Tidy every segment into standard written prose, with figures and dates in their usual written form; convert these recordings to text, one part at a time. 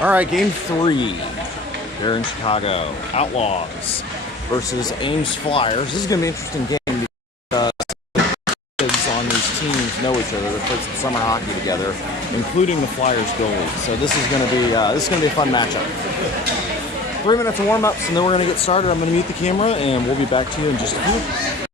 All right, game 3 here in Chicago. Outlaws versus Ames Flyers. This is going to be an interesting game because kids on these teams know each other. They played some summer hockey together, including the Flyers goalie. So this is going to be a fun matchup. 3 minutes of warm-ups, and then we're going to get started. I'm going to mute the camera, and we'll be back to you in just a few.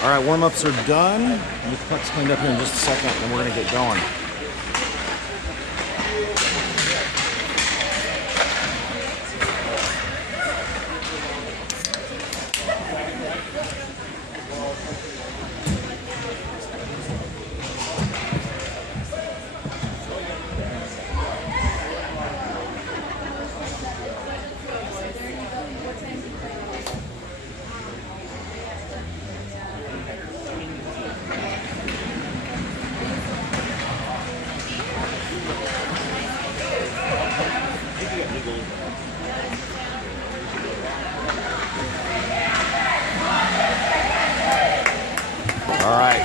All right, warm-ups are done. Get the pucks cleaned up here in just a second, and we're going to get going. All right.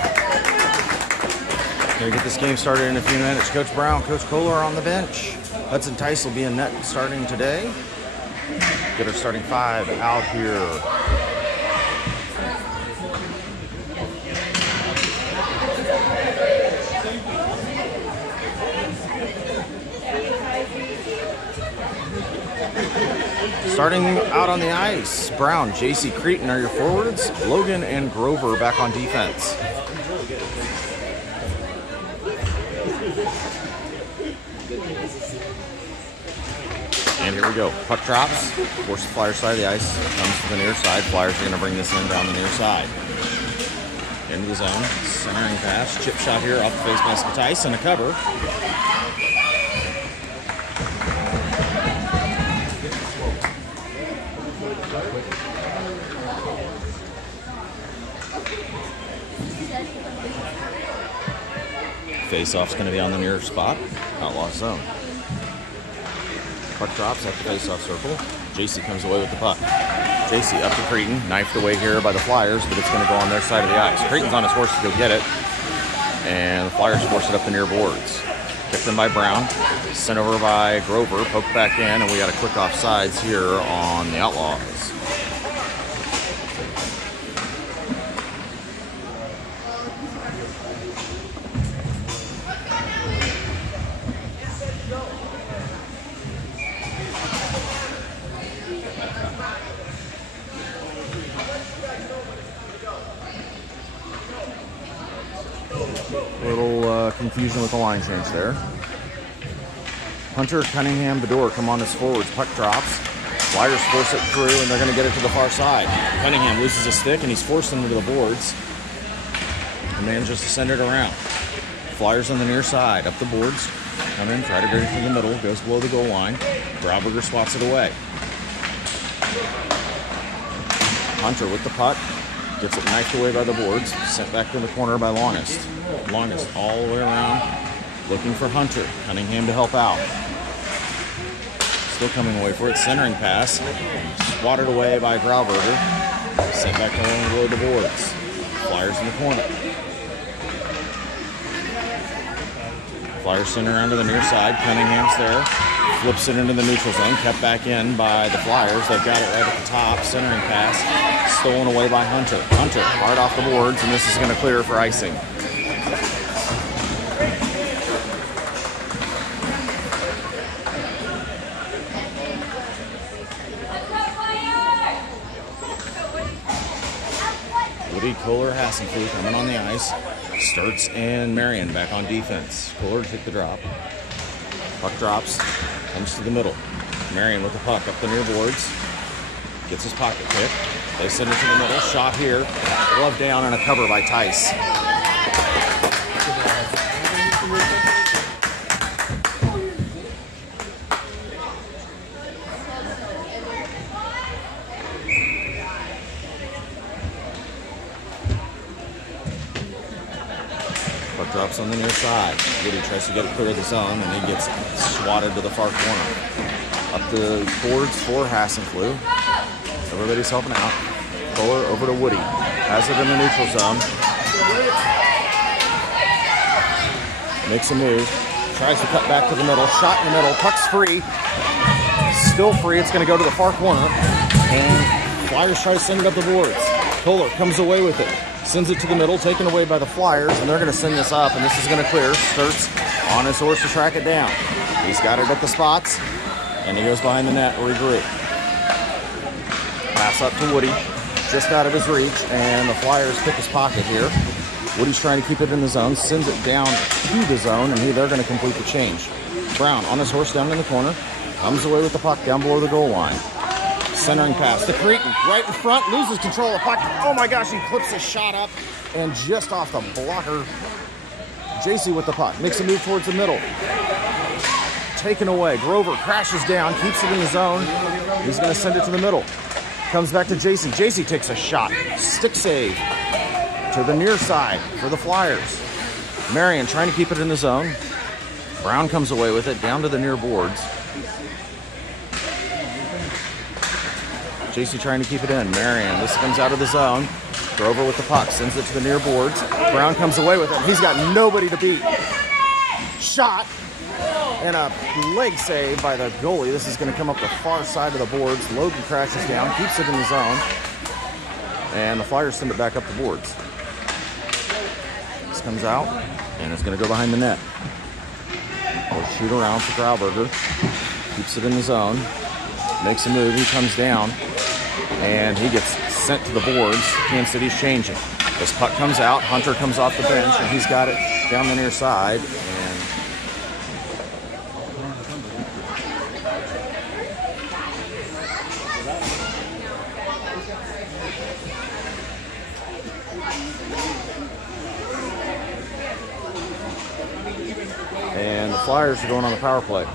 Gonna get this game started in a few minutes. Coach Brown, Coach Kohler on the bench. Hudson Tice will be in net starting today. Get our starting 5 out here. Starting out on the ice, Brown, J.C. Cretin are your forwards. Logan and Grover back on defense. And here we go. Puck drops. Force the Flyers side of the ice. Comes to the near side. Flyers are going to bring this in down the near side. Into the zone. Centering pass. Chip shot here off the face mask of Tice and a cover. Face-off's going to be on the near spot. Outlaws zone. Puck drops at the face-off circle. JC comes away with the puck. JC up to Creighton. Knifed away here by the Flyers, but it's going to go on their side of the ice. Creighton's on his horse to go get it. And the Flyers force it up the near boards. Kicked in by Brown. Sent over by Grover. Poked back in, and we got a quick offsides here on the Outlaws. Little confusion with the line change there. Hunter, Cunningham, Bedore come on as forwards. Puck drops. Flyers force it through, and they're going to get it to the far side. Cunningham loses a stick, and he's forced into the boards. And manages to send it around. Flyers on the near side, up the boards. Come in, try to get it through the middle. Goes below the goal line. Grauberger swats it away. Hunter with the puck. Gets it knifed away by the boards. Sent back to the corner by Longest. Longest all the way around. Looking for Hunter. Cunningham to help out. Still coming away for it. Centering pass. Swatted away by Grauberger. Sent back below the boards. Flyers in the corner. Flyers send around to the near side. Cunningham's there. Flips it into the neutral zone. Kept back in by the Flyers. They've got it right at the top. Centering pass. Stolen away by Hunter. Hunter hard off the boards, and this is going to clear for icing. Woody, Kohler, Hassenflug coming on the ice. Sturts and Marion back on defense. Kohler to take the drop. Puck drops. Comes to the middle. Marion with the puck up the near boards. Gets his pocket pick. They send it to the middle. Shot here. Glove down and a cover by Tice. Puck drops on the near side. Woody tries to get it clear of the zone, and he gets swatted to the far corner. Up the boards for Hassenflug. Everybody's helping out. Kohler over to Woody. Has it in the neutral zone. Makes a move. Tries to cut back to the middle. Shot in the middle. Puck's free. Still free. It's going to go to the far corner. And Flyers try to send it up the boards. Kohler comes away with it. Sends it to the middle. Taken away by the Flyers. And they're going to send this up. And this is going to clear. Sturts on his horse to track it down. He's got it at the spots. And he goes behind the net. Regroup. Pass up to Woody, just out of his reach, and the Flyers pick his pocket here. Woody's trying to keep it in the zone, sends it down to the zone, and they're going to complete the change. Brown on his horse down in the corner, comes away with the puck down below the goal line. Centering pass to Creighton, right in front, loses control of the puck. Oh my gosh, he clips his shot up, and just off the blocker, JC with the puck, makes a move towards the middle. Taken away, Grover crashes down, keeps it in the zone. He's going to send it to the middle. Comes back to JC. JC takes a shot. Stick save to the near side for the Flyers. Marion trying to keep it in the zone. Brown comes away with it down to the near boards. JC trying to keep it in. Marion, this comes out of the zone. Grover with the puck, sends it to the near boards. Brown comes away with it. He's got nobody to beat. Shot. And a leg save by the goalie. This is going to come up the far side of the boards. Logan crashes down, keeps it in the zone. And the Flyers send it back up the boards. This comes out, and it's going to go behind the net. We'll shoot around for Grauberger. Keeps it in the zone. Makes a move. He comes down, and he gets sent to the boards. Kansas City's changing. This puck comes out. Hunter comes off the bench, and he's got it down the near side. Flyers are going on the power play. I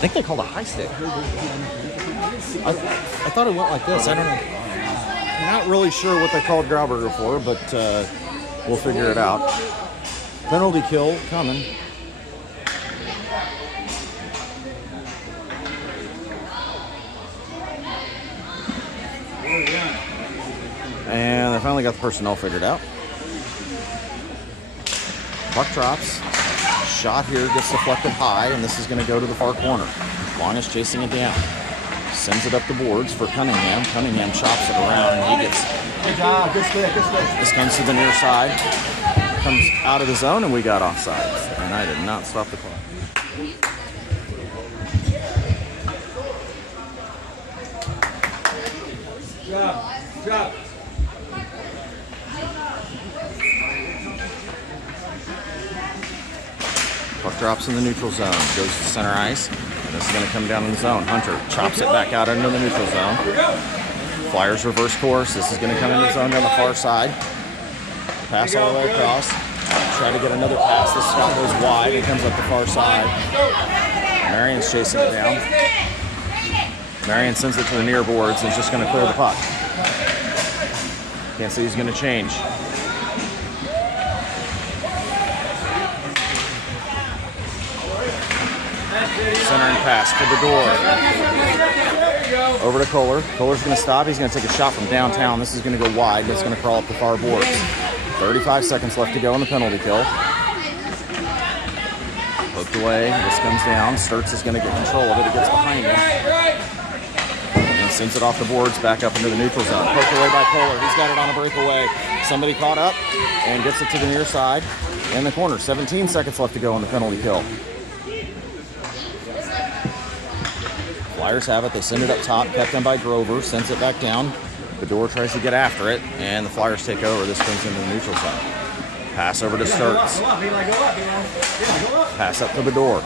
think they called a high stick. I thought it went like this. I don't know. I'm not really sure what they called Grauberger for, but we'll figure it out. Penalty kill coming. And they finally got the personnel figured out. Puck drops. Shot here gets deflected high, and this is going to go to the far corner. Long is chasing it down. Sends it up the boards for Cunningham. Cunningham chops it around, and he gets... Good job. Good stick. Good stick. This comes to the near side. Comes out of the zone, and we got offsides. And I did not stop the clock. Drop. Puck drops in the neutral zone. Goes to center ice. And this is going to come down in the zone. Hunter chops it back out into the neutral zone. Flyers reverse course. This is going to come in the zone down the far side. Pass all the way across. Try to get another pass. This shot goes wide. It comes up the far side. Marion's chasing it down. Marion sends it to the near boards and is just going to clear the puck. Can't see he's going to change. Centering pass to the door. Over to Kohler. Kohler's going to stop. He's going to take a shot from downtown. This is going to go wide. That's going to crawl up the far boards. 35 seconds left to go in the penalty kill. Poked away. This comes down. Sturts is going to get control of it. It gets behind him. And sends it off the boards back up into the neutral zone. Poked away by Kohler. He's got it on a breakaway. Somebody caught up and gets it to the near side in the corner. 17 seconds left to go in the penalty kill. Flyers have it. They send it up top. Kept in by Grover. Sends it back down. Bedore tries to get after it, and the Flyers take over. This brings into the neutral zone. Pass over to Sturts. Pass up to Bedore.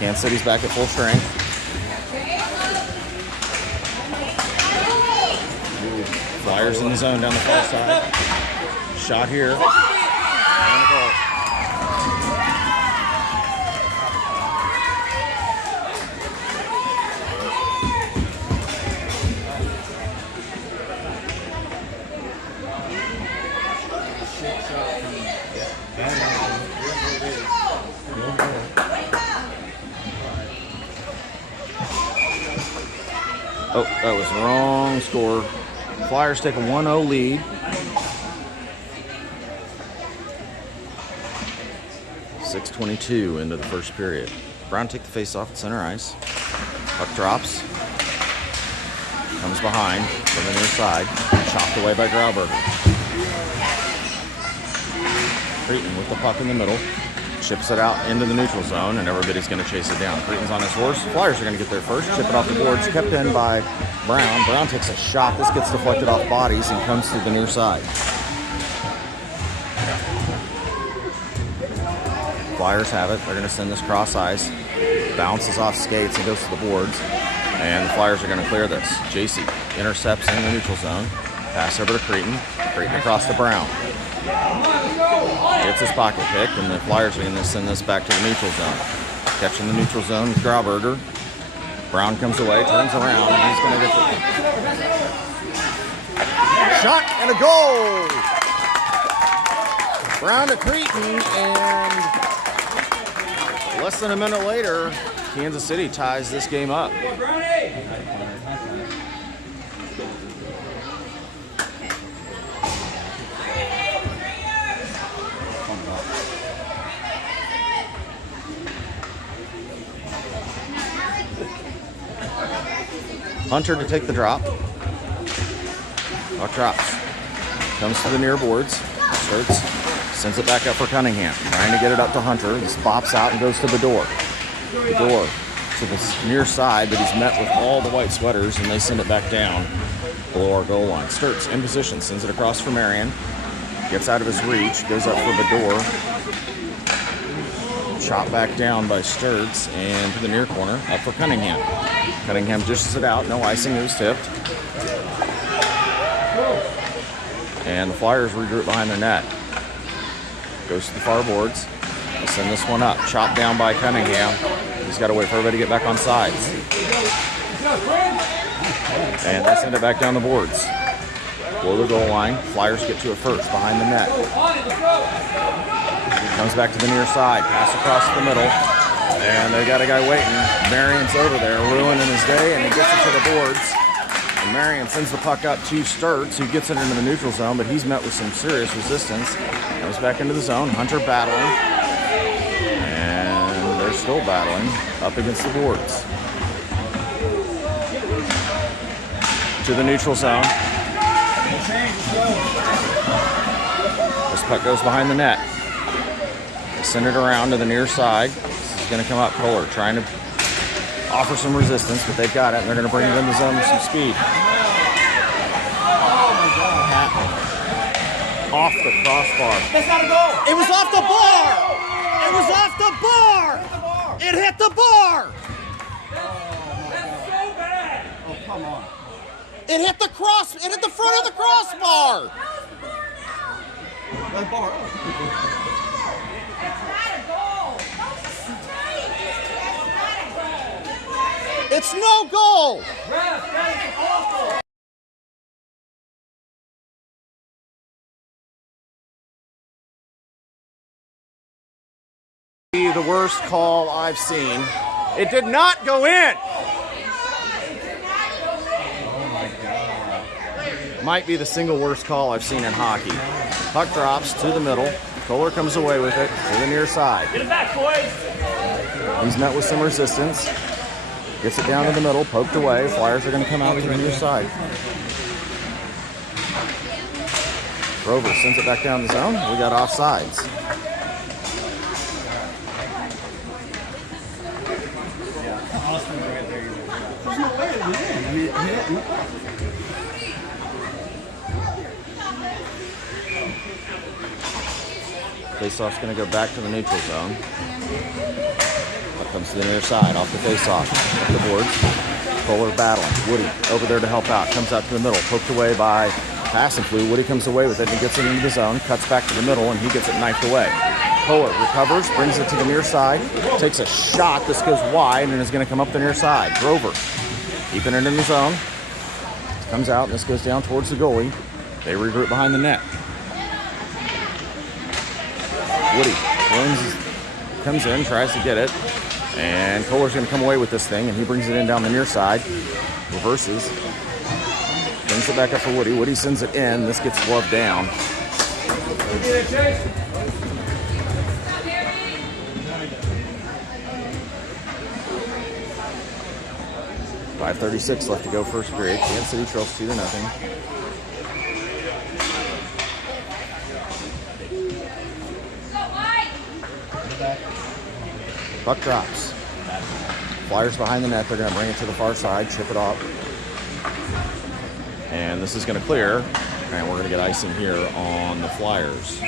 Kansas City's back at full strength. Flyers in the zone down the far side. Shot here. And a goal. Oh, that was the wrong score. Flyers take a 1-0 lead. .6:22 into the first period. Brown take the face off at center ice. Puck drops. Comes behind from the near side. Chopped away by Grauberger. Creighton with the puck in the middle. Chips it out into the neutral zone, and everybody's going to chase it down. Creighton's on his horse. Flyers are going to get there first. Chip it off the boards. Kept in by Brown. Brown takes a shot. This gets deflected off bodies and comes to the near side. Flyers have it. They're going to send this cross ice. Bounces off skates and goes to the boards. And the Flyers are going to clear this. JC intercepts in the neutral zone. Pass over to Creighton. Creighton across to Brown. Gets his pocket pick, and the Flyers are going to send this back to the neutral zone. Catching the neutral zone with Grauberger. Brown comes away, turns around, and he's going to get the shot and a goal. Brown to Creighton, and less than a minute later, Kansas City ties this game up. Hunter to take the drop. Puck drops. Comes to the near boards. Starts. Sends it back up for Cunningham. Trying to get it up to Hunter. This bops out and goes to Bedore. Bedore to the near side, but he's met with all the white sweaters, and they send it back down below our goal line. Sturts in position. Sends it across for Marion. Gets out of his reach. Goes up for Bedore. Shot back down by Sturts and to the near corner. Up for Cunningham. Cunningham dishes it out. No icing. It was tipped. And the Flyers regroup behind the net. Goes to the far boards. They send this one up. Chopped down by Cunningham. He's got to wait for everybody to get back on sides. And they send it back down the boards. Below the goal line. Flyers get to it first, behind the net. Comes back to the near side. Pass across the middle. And they got a guy waiting. Marion's over there, ruining his day, and he gets it to the boards. And Marion sends the puck up to Sturts, who gets it into the neutral zone, but he's met with some serious resistance. Goes back into the zone. Hunter battling. And they're still battling up against the boards. To the neutral zone. This puck goes behind the net. They send it around to the near side. This is going to come up. Kohler trying to offer some resistance, but they've got it, and they're going to bring it in the zone with some speed. Off the crossbar. That's not a goal. It was off the bar. It was off the bar. It hit the bar. That's so bad. Oh, come on. It hit the cross. It hit the front of the crossbar. That bar. It's no goal. Ref, that is awful. The worst call I've seen. It did not go in. Might be the single worst call I've seen in hockey. Puck drops to the middle. Kohler comes away with it to the near side. Get it back, boys. He's met with some resistance. Gets it down to the middle, poked away. Flyers are going to come out to the near side. Grover sends it back down the zone. We got offsides. There's no way it was in. I mean, Faceoff's going to go back to the neutral zone. That comes to the near side, off the faceoff, up the boards. Kohler battling. Woody over there to help out. Comes out to the middle, poked away by passing flu. Woody comes away with it and gets it into the zone. Cuts back to the middle, and he gets it knifed away. Kohler recovers, brings it to the near side, takes a shot. This goes wide and is going to come up the near side. Grover keeping it in the zone. Comes out, and this goes down towards the goalie. They regroup behind the net. Woody comes in, tries to get it, and Kohler's going to come away with this thing, and he brings it in down the near side, reverses, brings it back up for Woody. Woody sends it in. This gets gloved down. 5:36 left to go first period. Kansas City trails 2-0. Puck drops. Flyers behind the net. They're going to bring it to the far side, chip it off. And this is going to clear. And we're going to get icing here on the Flyers.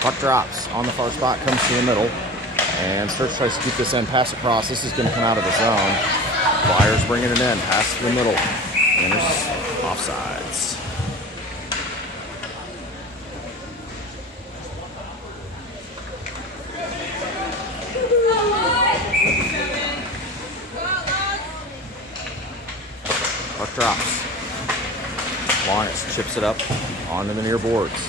Puck drops on the far spot, comes to the middle, and Sturts tries to keep this in, pass across. This is going to come out of the zone. Flyers bringing it in, pass to the middle, and there's offsides. Puck drops. Lawrence chips it up onto the near boards.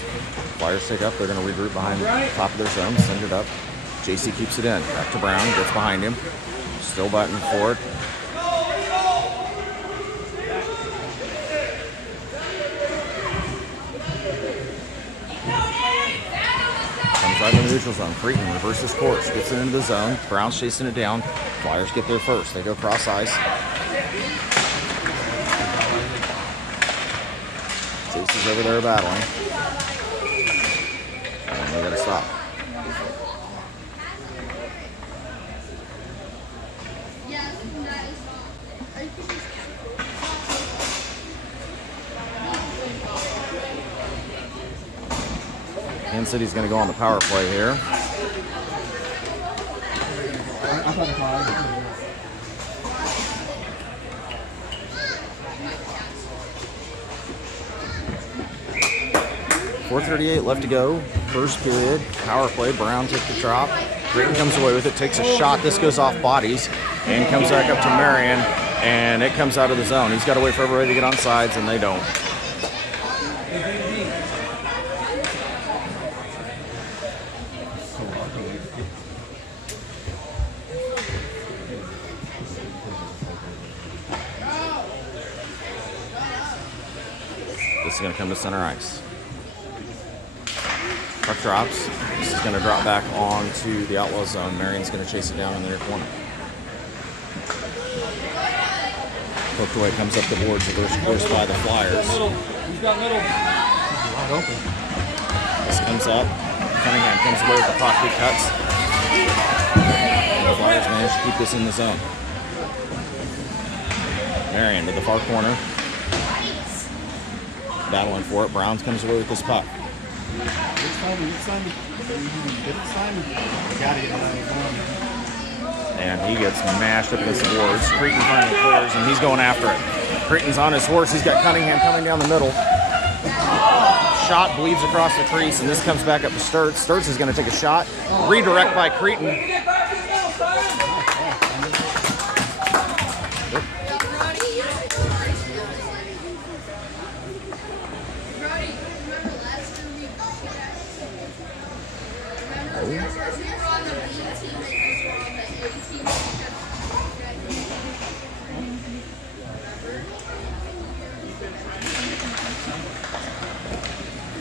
Flyers take up. They're going to regroup behind the top of their zone, send it up. JC keeps it in. Back to Brown. Gets behind him. Still batting for it. Comes right in the neutral zone. Creighton reverses course. Gets it into the zone. Brown's chasing it down. Flyers get there first. They go cross ice. JC's over there battling. And they gotta stop. Kansas City's going to go on the power play here. I thought it was 4:38 left to go. First period. Power play. Brown takes the drop. Creighton comes away with it, takes a shot. This goes off bodies and comes back up to Marion, and it comes out of the zone. He's got to wait for everybody to get on sides, and they don't. This is going to come to center ice. Puck drops. This is going to drop back onto the Outlaw zone. Marion's going to chase it down in the near corner. Poked away, comes up the boards, reverse course by the Flyers. He's got middle. Wide open. This comes up. Cunningham comes away with the puck. He cuts. And the Flyers manage to keep this in the zone. Marion to the far corner. Battling for it. Browns comes away with this puck. And he gets mashed up against the boards. Creighton finally clears, and he's going after it. Creighton's on his horse. He's got Cunningham coming down the middle. Shot bleeds across the crease, and this comes back up to Sturtz. Sturtz is going to take a shot. Redirect by Creighton.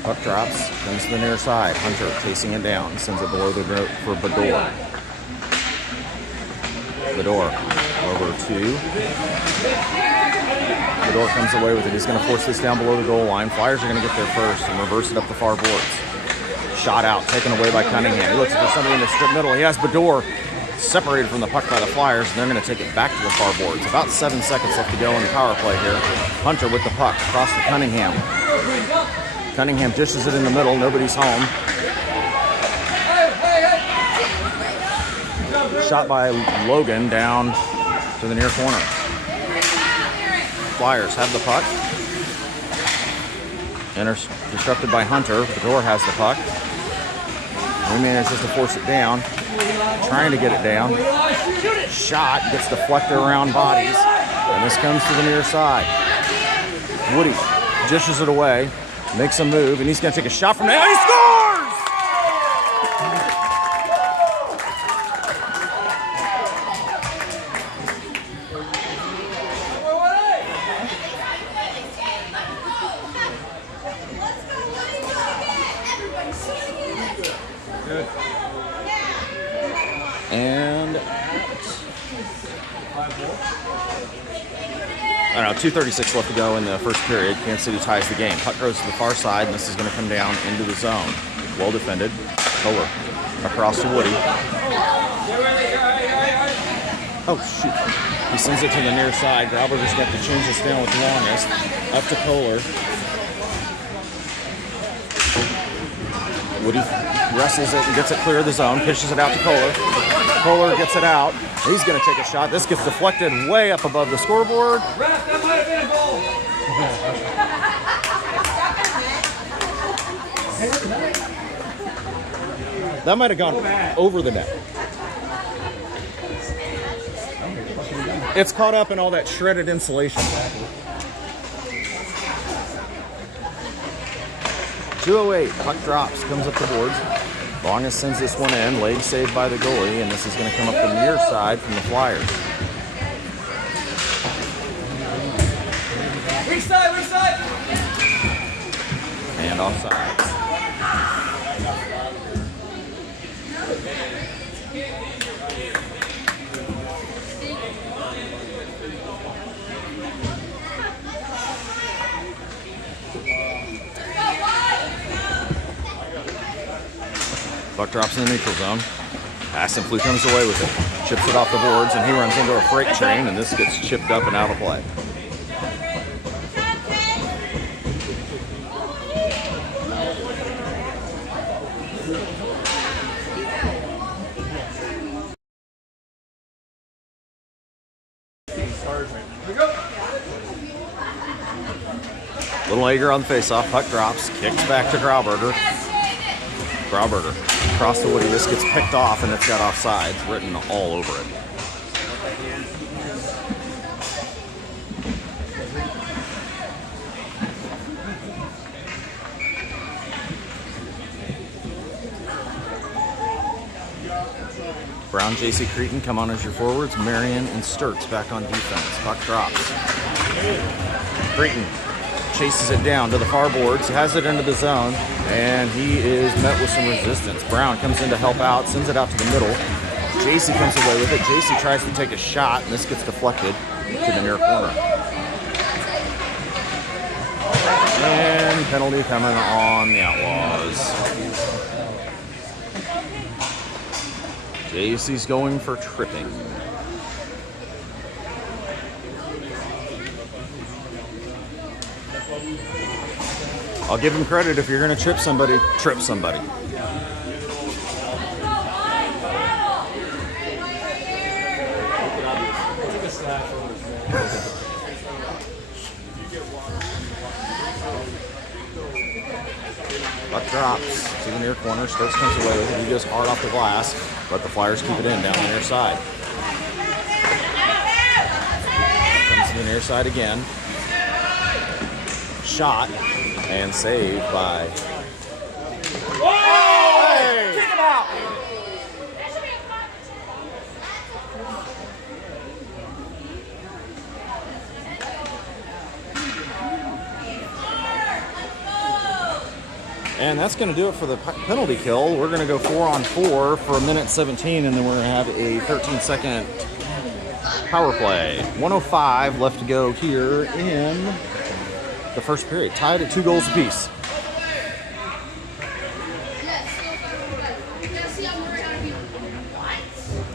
Puck drops, comes to the near side. Hunter chasing it down, sends it below the rope for Bador. Bador over to. Bador comes away with it. He's going to force this down below the goal line. Flyers are going to get there first and reverse it up the far boards. Shot out, taken away by Cunningham. He looks for somebody in the strip middle. He has Bador separated from the puck by the Flyers, and they're going to take it back to the far boards. About 7 seconds left to go in the power play here. Hunter with the puck across to Cunningham. Cunningham dishes it in the middle. Nobody's home. Shot by Logan down to the near corner. Flyers have the puck. Disrupted by Hunter. Bador has the puck. He manages to force it down. Trying to get it down. Shot gets deflected around bodies. And this comes to the near side. Woody dishes it away. Makes a move, and he's going to take a shot from there. He scores! Good. And I don't know, 2:36 left to go in the first period. Kansas City ties the game. Puck goes to the far side, and this is going to come down into the zone. Well defended. Kohler across to Woody. Oh, shoot. He sends it to the near side. Grauberger's got to change this down with the longest. Up to Kohler. Woody wrestles it and gets it clear of the zone. Pitches it out to Kohler. Kohler gets it out. He's going to take a shot. This gets deflected way up above the scoreboard. That might have been a goal. That might have gone over the net. It's caught up in all that shredded insulation. 2:08. Puck drops. Comes up the boards. Longest sends this one in. Leg saved by the goalie, and this is going to come up the near side from the Flyers. Weak side, weak side. And offside. Puck drops in the neutral zone. Pass simply comes away with it. Chips it off the boards, and he runs into a freight train, and this gets chipped up and out of play. Little Ager on the faceoff. Puck drops. Kicks back to Grauberger. Grauberger across the woody. This gets picked off and it's got offsides written all over it. Brown, J.C. Cretin come on as your forwards. Marion and Sturts back on defense. Puck drops. Cretin chases it down to the far boards, has it into the zone, and he is met with some resistance. Brown comes in to help out, sends it out to the middle. J.C. comes away with it. J.C. tries to take a shot, and this gets deflected to the near corner. And penalty coming on the Outlaws. J.C.'s going for tripping. I'll give him credit. If you're going to trip somebody, trip somebody. Puck drops to the near corner. Stokes comes away with it. He goes hard off the glass, but the Flyers keep it in down the near side. Comes to the near side again. Shot and saved by. Hey! Kick him out! And that's going to do it for the penalty kill. We're going to go 4-on-4 for a minute 17, and then we're going to have a 13-second power play. 1:05 left to go here in the first period. Tied at 2 goals apiece.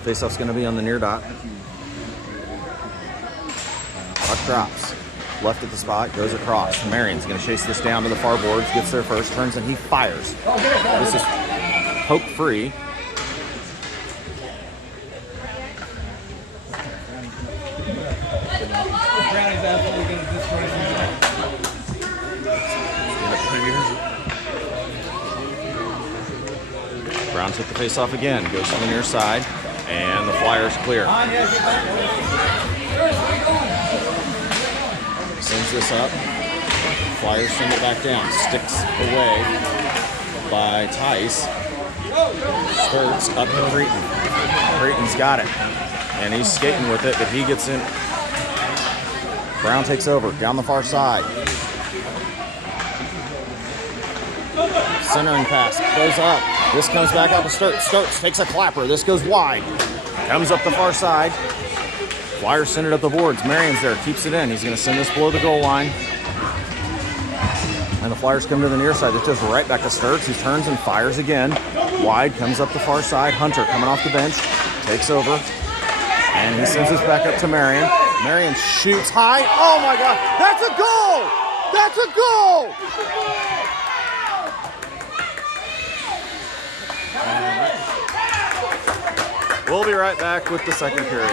Faceoff's going to be on the near dot. Puck drops. Left at the spot, goes across. Marion's going to chase this down to the far boards, gets there first, turns, and he fires. This is poke free. Brownie's absolutely going to destroy him. Brown took the face off again, goes to the near side, and the Flyers clear. Sends this up. Flyers send it back down. Sticks away by Tice. Sturts up to Cretin. Cretin's got it. And he's skating with it, but he gets in. Brown takes over down the far side. Centering pass goes up. This comes back out to Sturts. Sturts takes a clapper. This goes wide. Comes up the far side. Flyers send it up the boards. Marion's there, keeps it in. He's going to send this below the goal line. And the Flyers come to the near side. This goes right back to Sturts. He turns and fires again. Wide, comes up the far side. Hunter coming off the bench, takes over. And he sends this back up to Marion. Marion shoots high. Oh my God, that's a goal! That's a goal! We'll be right back with the second period.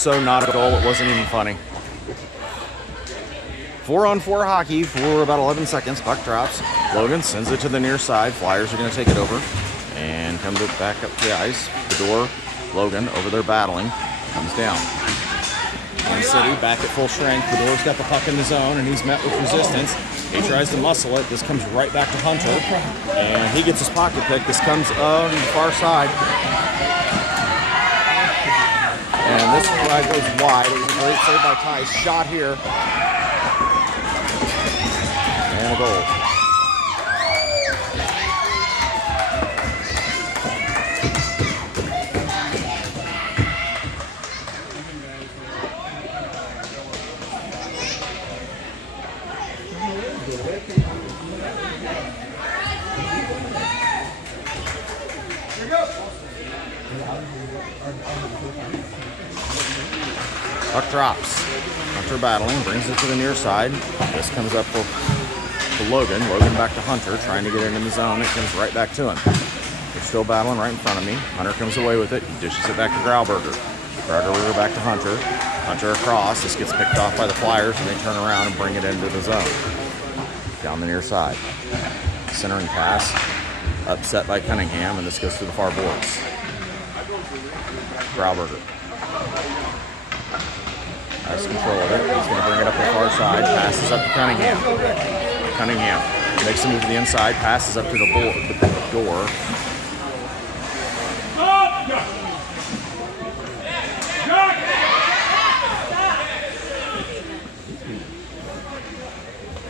so not a goal, it wasn't even funny. 4-on-4 hockey for about 11 seconds. Puck drops. Logan sends it to the near side. Flyers are going to take it over and come back up to the ice. Fedor, Logan over there battling. Comes down. Kansas City back at full strength. Fedor's got the puck in the zone and he's met with resistance. He tries to muscle it. This comes right back to Hunter. And he gets his pocket pick. This comes on the far side. And this flag goes wide. It was a great save by Tice. Shot here. And a goal. Puck drops. Hunter battling, brings it to the near side. This comes up for Logan. Logan back to Hunter, trying to get it in the zone. It comes right back to him. They're still battling right in front of me. Hunter comes away with it. He dishes it back to Grauberger. Grauberger back to Hunter. Hunter across. This gets picked off by the Flyers, and they turn around and bring it into the zone. Down the near side. Centering pass. Upset by Cunningham, and this goes to the far boards. Grauberger has control of it. He's going to bring it up the far side. Passes up to Cunningham. Cunningham makes a move to the inside. Passes up to the door.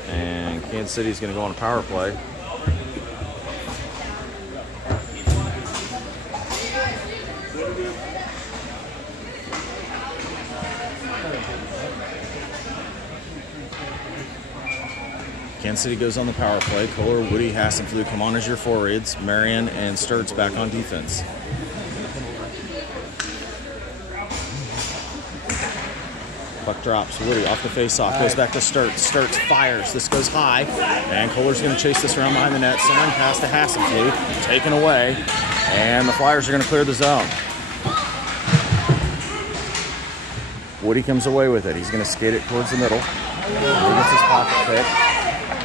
And Kansas City's going to go on a power play. Kansas City goes on the power play. Kohler, Woody, Hassenflug come on as your forwards. Marion and Sturtz back on defense. Puck drops. Woody off the faceoff. Goes back to Sturtz. Sturtz fires. This goes high. And Kohler's going to chase this around behind the net. Centering pass to Hassenflug. Taken away. And the Flyers are going to clear the zone. Woody comes away with it. He's going to skate it towards the middle. He gets his pocket pick.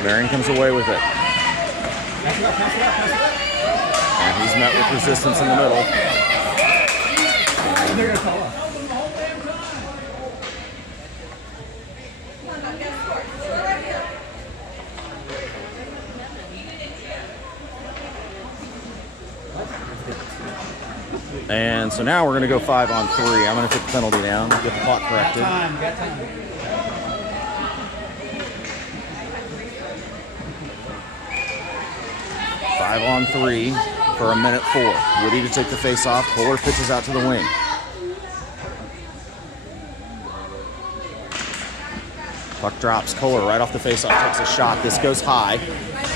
Marion comes away with it. And he's met with resistance in the middle. And so now we're going to go 5-on-3. I'm going to take the penalty down, get the clock corrected. Got time. 5-on-3 for a minute 4. Woody to take the face off. Kohler pitches out to the wing. Puck drops. Kohler right off the face off takes a shot. This goes high.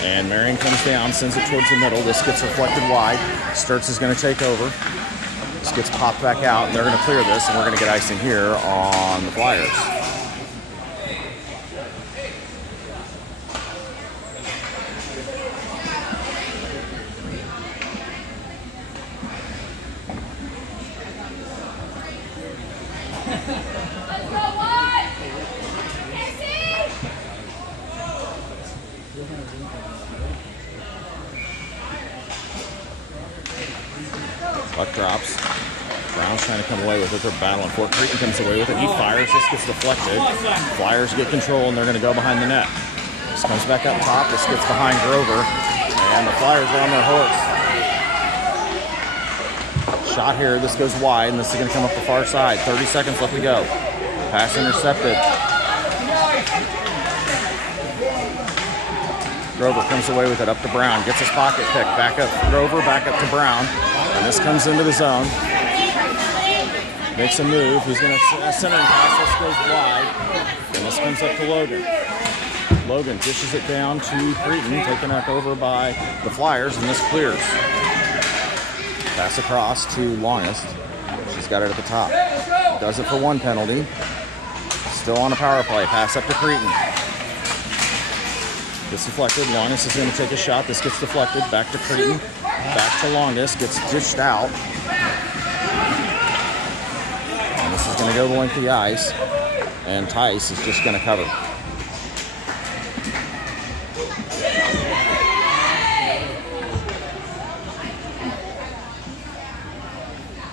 And Marion comes down, sends it towards the middle. This gets reflected wide. Sturtz is going to take over. This gets popped back out. And they're going to clear this, and we're going to get icing here on the Flyers. Puck drops. Brown's trying to come away with it. They're battling for it. Creighton comes away with it. He fires. This gets deflected. Flyers get control, and they're going to go behind the net. This comes back up top. This gets behind Grover. And the Flyers are on their horse. Shot here. This goes wide, and this is going to come up the far side. 30 seconds left to go. Pass intercepted. Grover comes away with it up to Brown. Gets his pocket pick. Back up Grover, back up to Brown. And this comes into the zone. Makes a move. He's going to centering pass. This goes wide. And this comes up to Logan. Logan dishes it down to Creighton, taken up over by the Flyers, and this clears. Pass across to Longest. She's got it at the top. Does it for 1 penalty. Still on a power play. Pass up to Creighton. Gets deflected. Longest is going to take a shot. This gets deflected. Back to Creighton. Back to Longest. Gets dished out. And this is going to go the length of the ice, and Tice is just going to cover.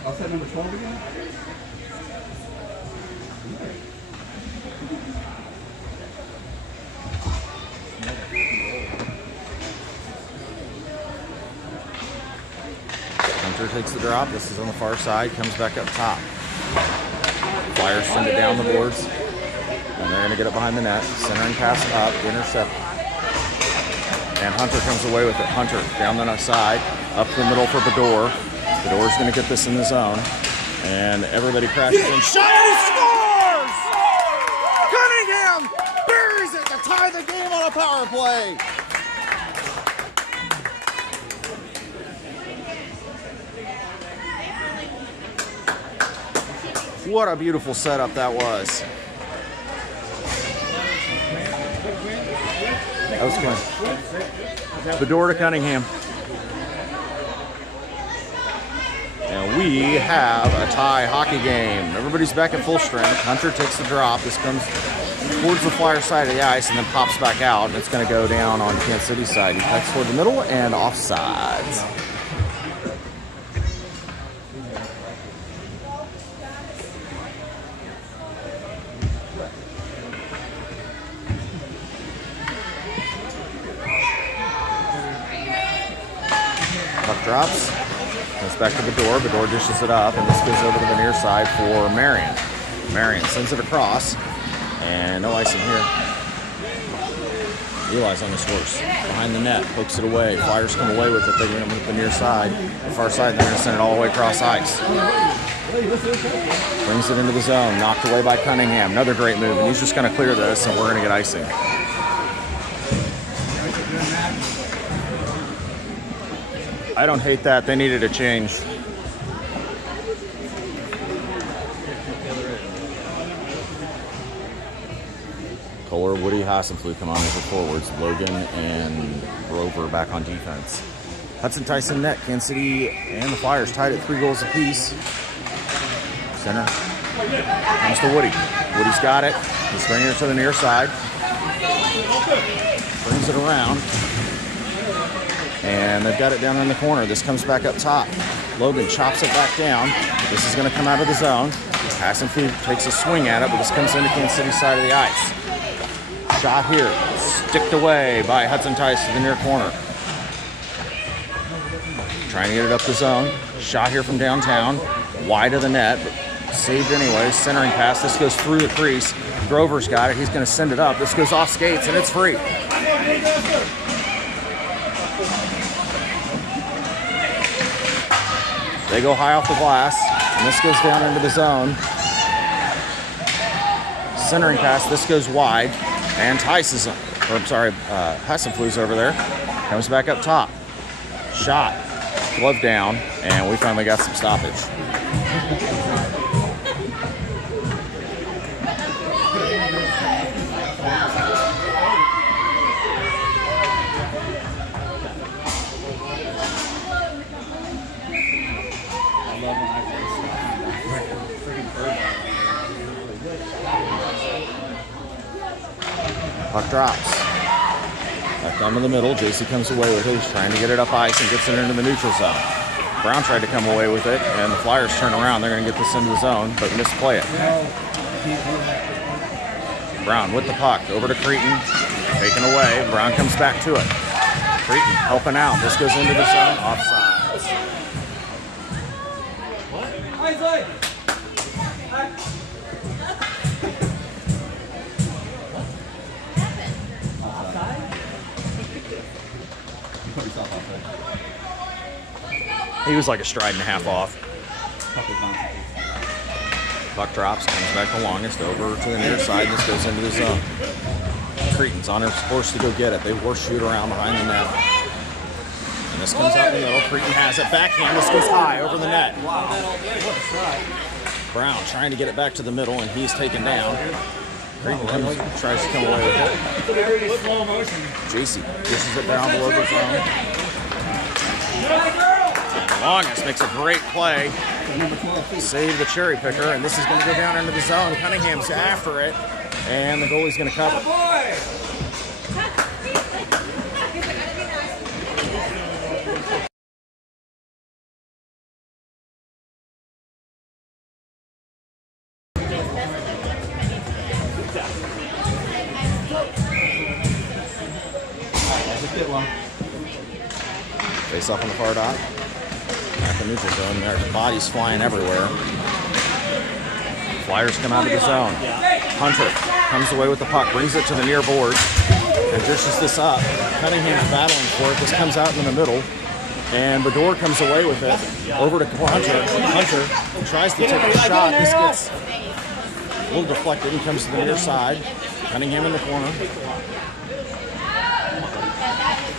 I'll set number 12 again. Hunter takes the drop. This is on the far side. Comes back up top. Flyers send it down the boards. And they're going to get it behind the net. Centering pass up. Intercept. And Hunter comes away with it. Hunter down the side. Up the middle for Bedore. Bedore's going to get this in the zone. And everybody crashes in. Shot and he scores! Cunningham buries it to tie the game on a power play. What a beautiful setup that was. That was fun. Bedore to Cunningham. And we have a tie hockey game. Everybody's back at full strength. Hunter takes the drop. This comes towards the Flyer side of the ice and then pops back out. And it's going to go down on Kansas City side. He cuts toward the middle and offsides. Puck drops. Goes back to Bedore. Bedore dishes it up, and this goes over to the near side for Marion. Marion sends it across, and no icing here. Eli's on his horse. Behind the net, pokes it away. Flyers come away with it. They get him with the near side, the far side, and they're going to send it all the way across ice. Brings it into the zone, knocked away by Cunningham. Another great move, and he's just going to clear this, and we're going to get icing. I don't hate that. They needed a change. Kohler, Woody, Hassenflug come on over forwards. Logan and Rover back on defense. Hudson, Tyson, net. Kansas City and the Flyers tied at 3 goals apiece. Center comes to Woody. Woody's got it. He's bringing it to the near side. Brings it around. And they've got it down in the corner. This comes back up top. Logan chops it back down. This is going to come out of the zone. Hassenflug takes a swing at it, but this comes into Kansas City side of the ice. Shot here. Sticked away by Hudson Tice to the near corner. Trying to get it up the zone. Shot here from downtown. Wide of the net, but saved anyway. Centering pass. This goes through the crease. Grover's got it. He's going to send it up. This goes off skates, and it's free. They go high off the glass, and this goes down into the zone. Centering pass, this goes wide, and Hassenflug's over there. Comes back up top. Shot, glove down, and we finally got some stoppage. Puck drops. Back down to the middle. JC comes away with it. He's trying to get it up ice and gets it into the neutral zone. Brown tried to come away with it, and the Flyers turn around. They're going to get this into the zone, but misplay it. Brown with the puck. Over to Cretin. Taken away. Brown comes back to it. Cretin helping out. This goes into the zone. Offsides. He was like a stride and a half off. Puck drops, comes back the longest, over to the near side, and this goes into the zone. Cretin's on his course to go get it. They horseshoe around behind the net. And this comes out in the middle. Cretin has it. Backhand, this goes high over the net. Wow. Brown trying to get it back to the middle, and he's taken down. Cretin tries to come away with it. JC pushes it down below the zone. And the longest makes a great play. save the cherry picker, and this is going to go down into the zone. Cunningham's after it, and the goalie's going to cover. Face off on the far dot. Back in neutral zone. There's bodies flying everywhere. Flyers come out of the zone. Hunter comes away with the puck, brings it to the near boards, and dishes this up. Cunningham's battling for it. This comes out in the middle, and Bador comes away with it over to Hunter. Hunter tries to take a shot. This gets a little deflected and comes to the near side. Cunningham in the corner.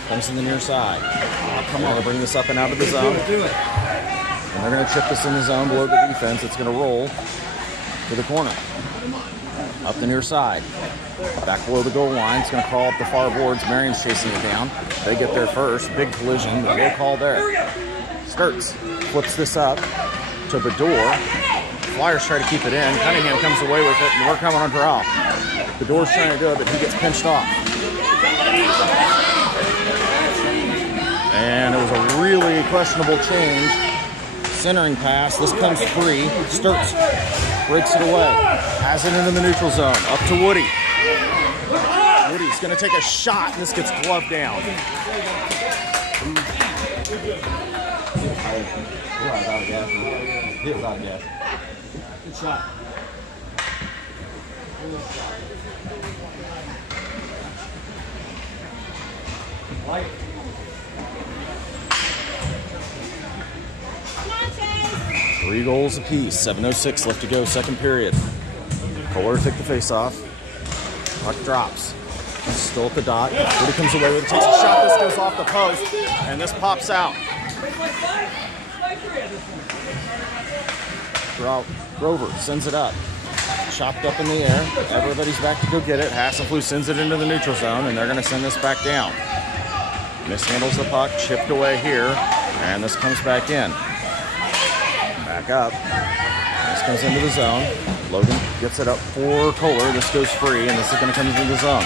Comes to the near side. Come on, they'll bring this up and out of the zone. And they're going to chip this in the zone below the defense. It's going to roll to the corner. Up the near side. Back below the goal line. It's going to crawl up the far boards. Marion's chasing it down. They get there first. Big collision. No call there. Skirts flips this up to Bador. Flyers try to keep it in. Cunningham comes away with it, and we're coming on draw. Bador's trying to do it, but he gets pinched off. And it was a really questionable change. Centering pass. This comes free. Sturts breaks it away. Has it into the neutral zone. Up to Woody. Woody's going to take a shot, and this gets gloved down. He was out of gas. Good shot. Light. 3 goals apiece. 7:06 left to go, second period. Kohler take the face-off. Puck drops. Still at the dot. Woody comes away with it. Takes a shot. This goes off the post, and this pops out. Grover sends it up. Chopped up in the air. Everybody's back to go get it. Hasselflug sends it into the neutral zone, and they're going to send this back down. Mishandles the puck. Chipped away here, and this comes back in. Back up. This comes into the zone. Logan gets it up for Kohler. This goes free, and this is going to come into the zone.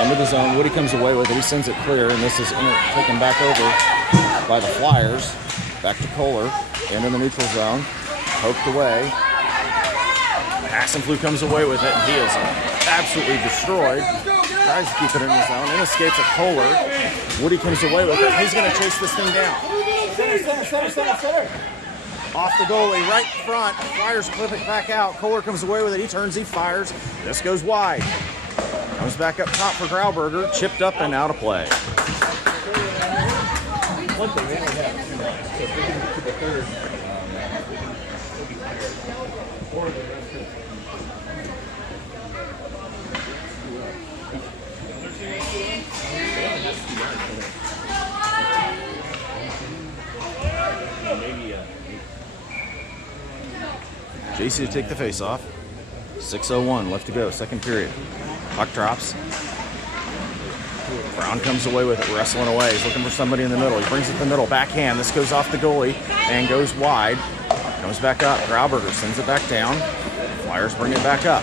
Into the zone. Woody comes away with it. He sends it clear, and this is taken back over by the Flyers. Back to Kohler. Into the neutral zone. Poked away. Hasselflug comes away with it, and he is absolutely destroyed. Tries to keep it in the zone. And escapes at Kohler. Woody comes away with it. He's going to chase this thing down. Center. Off the goalie, right in front. Flyers clip it back out. Kohler comes away with it. He turns, he fires. This goes wide. Comes back up top for Grauberger. Chipped up and out of play. One thing they don't have, if they get to the third, JC to take the face-off. 6:01 left to go, second period. Puck drops. Brown comes away with it, wrestling away. He's looking for somebody in the middle. He brings it to the middle, backhand. This goes off the goalie and goes wide. Comes back up. Grauberger sends it back down. Flyers bring it back up.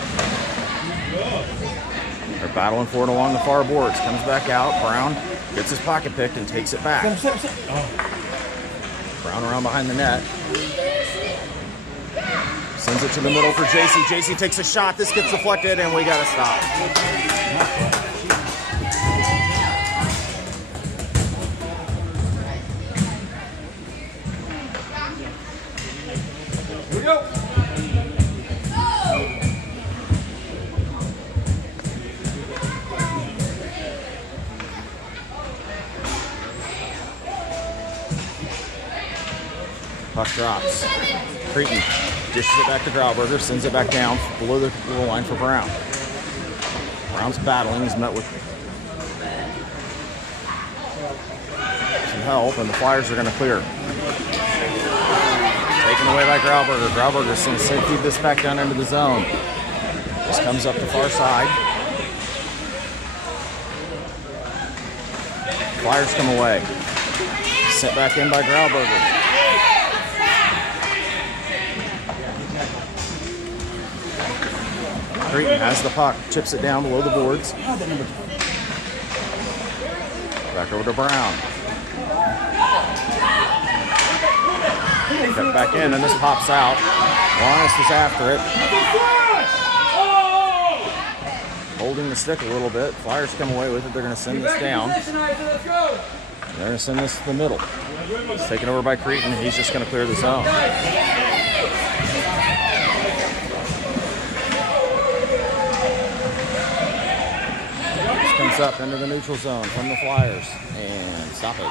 They're battling for it along the far boards. Comes back out. Brown gets his pocket picked and takes it back. Brown around behind the net. Sends it to the middle for JC. JC takes a shot. This gets deflected, and we got to stop. Here we go. Puck drops. Creighton dishes it back to Grauberger, sends it back down below the goal line for Brown. Brown's battling. He's met with some help, and the Flyers are going to clear. Taken away by Grauberger. Grauberger's going to feed this back down into the zone. This comes up the far side. Flyers come away. Sent back in by Grauberger. Creighton has the puck, chips it down below the boards. Back over to Brown. Cut back in, and this pops out. Longest is after it. Holding the stick a little bit. Flyers come away with it. They're going to send this down. They're going to send this to the middle. It's taken over by Creighton. He's just going to clear the zone. This comes up into the neutral zone from the Flyers. And stoppage.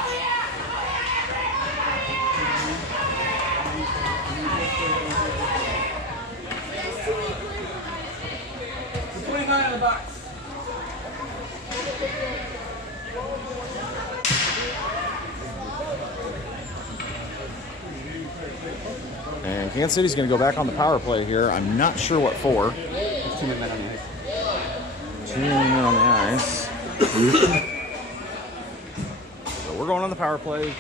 In the box. And Kansas City's going to go back on the power play here. I'm not sure what for. There's 2 men on the ice. 2 men on the ice. So we're going on the power play.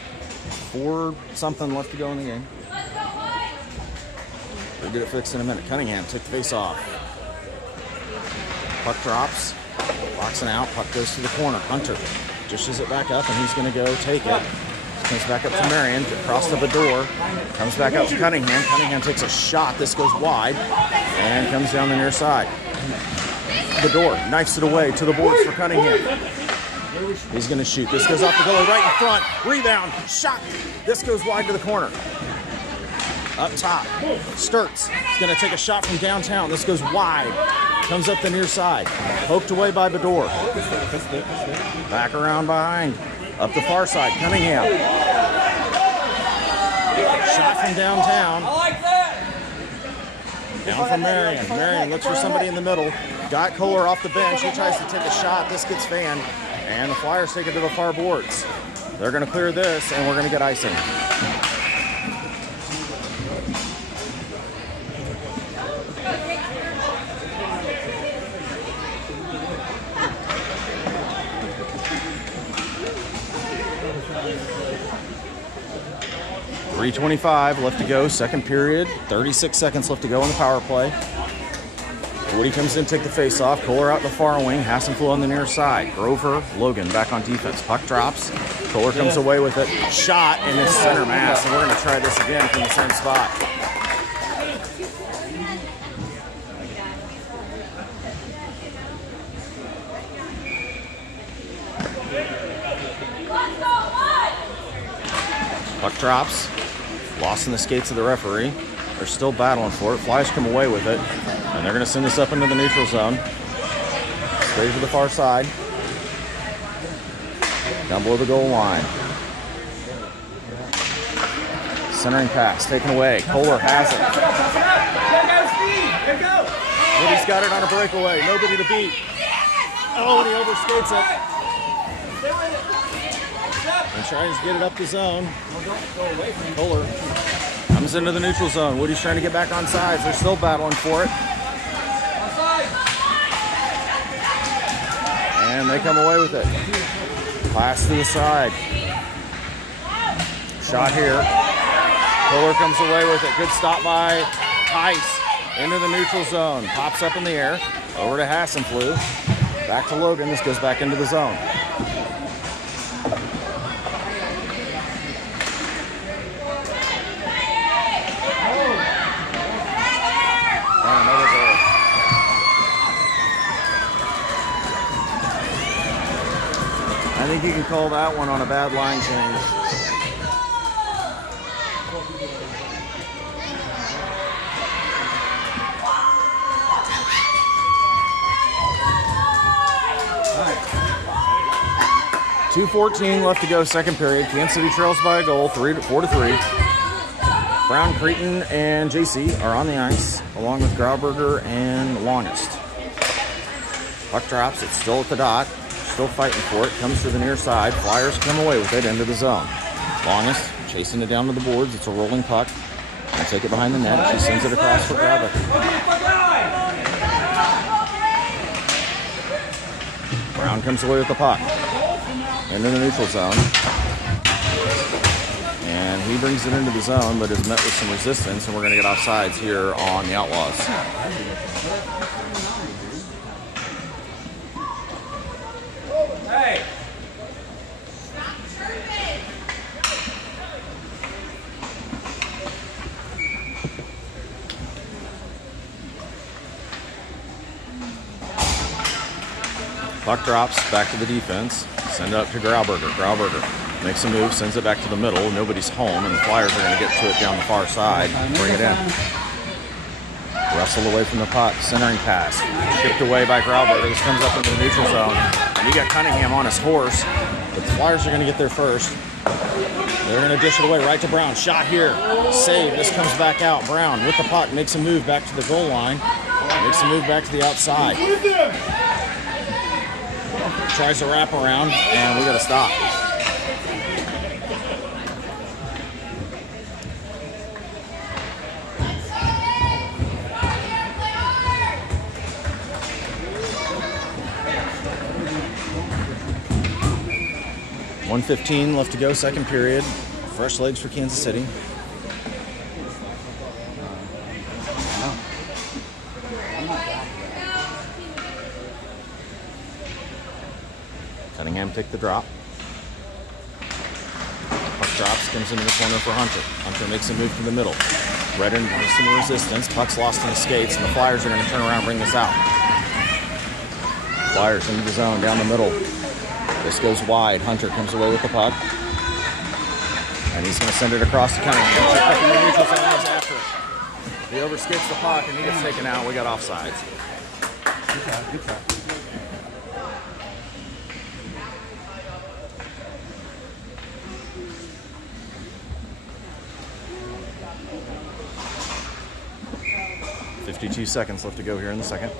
4 something left to go in the game. We'll get it fixed in a minute. Cunningham took the face off. Puck drops, boxing out, puck goes to the corner. Hunter dishes it back up, and he's going to go take it. Comes back up to Marion, across the door, comes back up to Cunningham. Cunningham takes a shot. This goes wide and comes down the near side. The door knifes it away to the boards for Cunningham. He's going to shoot. This goes off the goalie right in front. Rebound, shot. This goes wide to the corner. Up top, Sturts is going to take a shot from downtown. This goes wide. Comes up the near side. Poked away by Bedore. Back around behind. Up the far side. Cunningham. Shot from downtown. I like that. Down from Marion. Marion looks for somebody in the middle. Got Kohler off the bench. He tries to take a shot. This gets fanned. And the Flyers take it to the far boards. They're going to clear this, and we're going to get icing. .325 left to go, second period. 36 seconds left to go in the power play. Woody comes in, take the face off. Kohler out the far wing. Hassenfluh on the near side. Grover, Logan back on defense. Puck drops. Kohler comes away with it. Shot in his center mass, and we're going to try this again from the same spot. Puck drops. Lost in the skates of the referee. They're still battling for it. Flyers come away with it. And they're going to send this up into the neutral zone. Straight to the far side. Down below the goal line. Centering pass taken away. Kohler has it. Woody's got it on a breakaway. Nobody to beat. Oh, and he overskates it. And tries to get it up the zone. Kohler comes into the neutral zone. Woody's trying to get back on sides. They're still battling for it. And they come away with it. Pass to the side. Shot here. Kohler comes away with it. Good stop by Tice into the neutral zone. Pops up in the air. Over to Hassenfluh. Back to Logan. This goes back into the zone. I think you can call that one on a bad line change. .2:14 left to go, second period. Kansas City trails by a goal, 4-3. Brown, Creighton, and JC are on the ice, along with Grauberger and Longest. Puck drops, it's still at the dot. Still fighting for it. Comes to the near side. Flyers come away with it into the zone. Longest chasing it down to the boards. It's a rolling puck. I'll take it behind the net. She sends it across for Grauberger. Brown comes away with the puck. Into the neutral zone. He brings it into the zone, but is met with some resistance, and we're going to get offsides here on the Outlaws. Hey! Puck drops back to the defense. Send it up to Grauberger. Grauberger makes a move, sends it back to the middle. Nobody's home, and the Flyers are going to get to it down the far side. Bring it in. Wrestle away from the puck. Centering pass. Shipped away by Grauberger. This comes up into the neutral zone. And you got Cunningham on his horse. But the Flyers are going to get there first. They're going to dish it away right to Brown. Shot here. Save. This comes back out. Brown with the puck makes a move back to the goal line. Makes a move back to the outside. Tries to wrap around, and we got to stop. .115 left to go, second period. Fresh legs for Kansas City. Cunningham take the drop. Puck drops, comes into the corner for Hunter. Hunter makes a move to the middle. Redden has some resistance. Puck's lost in the skates, and the Flyers are going to turn around and bring this out. Flyers into the zone, down the middle. This goes wide. Hunter comes away with the puck. And he's going to send it across to Cunningham. Check back in the neutral zone, goes after it. He overskates the puck, and he gets taken out. We got offsides. Good try, good try. .52 seconds left to go here in the second.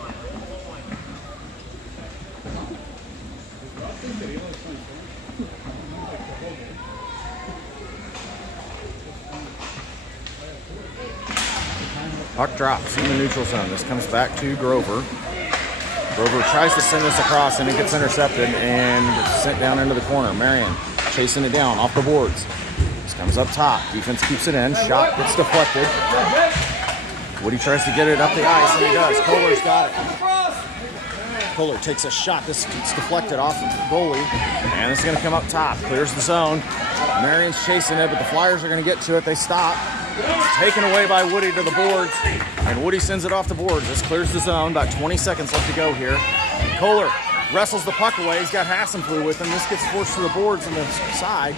Puck drops in the neutral zone. This comes back to Grover. Grover tries to send this across, and it gets intercepted and gets sent down into the corner. Marion chasing it down off the boards. This comes up top. Defense keeps it in. Shot gets deflected. Woody tries to get it up the ice, and he does. Kohler's got it. Kohler takes a shot. This gets deflected off the goalie, and it's going to come up top. Clears the zone. Marion's chasing it, but the Flyers are going to get to it. They stop. It's taken away by Woody to the boards, and Woody sends it off the boards. This clears the zone. About 20 seconds left to go here. Kohler wrestles the puck away. He's got Hassenflue with him. This gets forced to the boards on the side.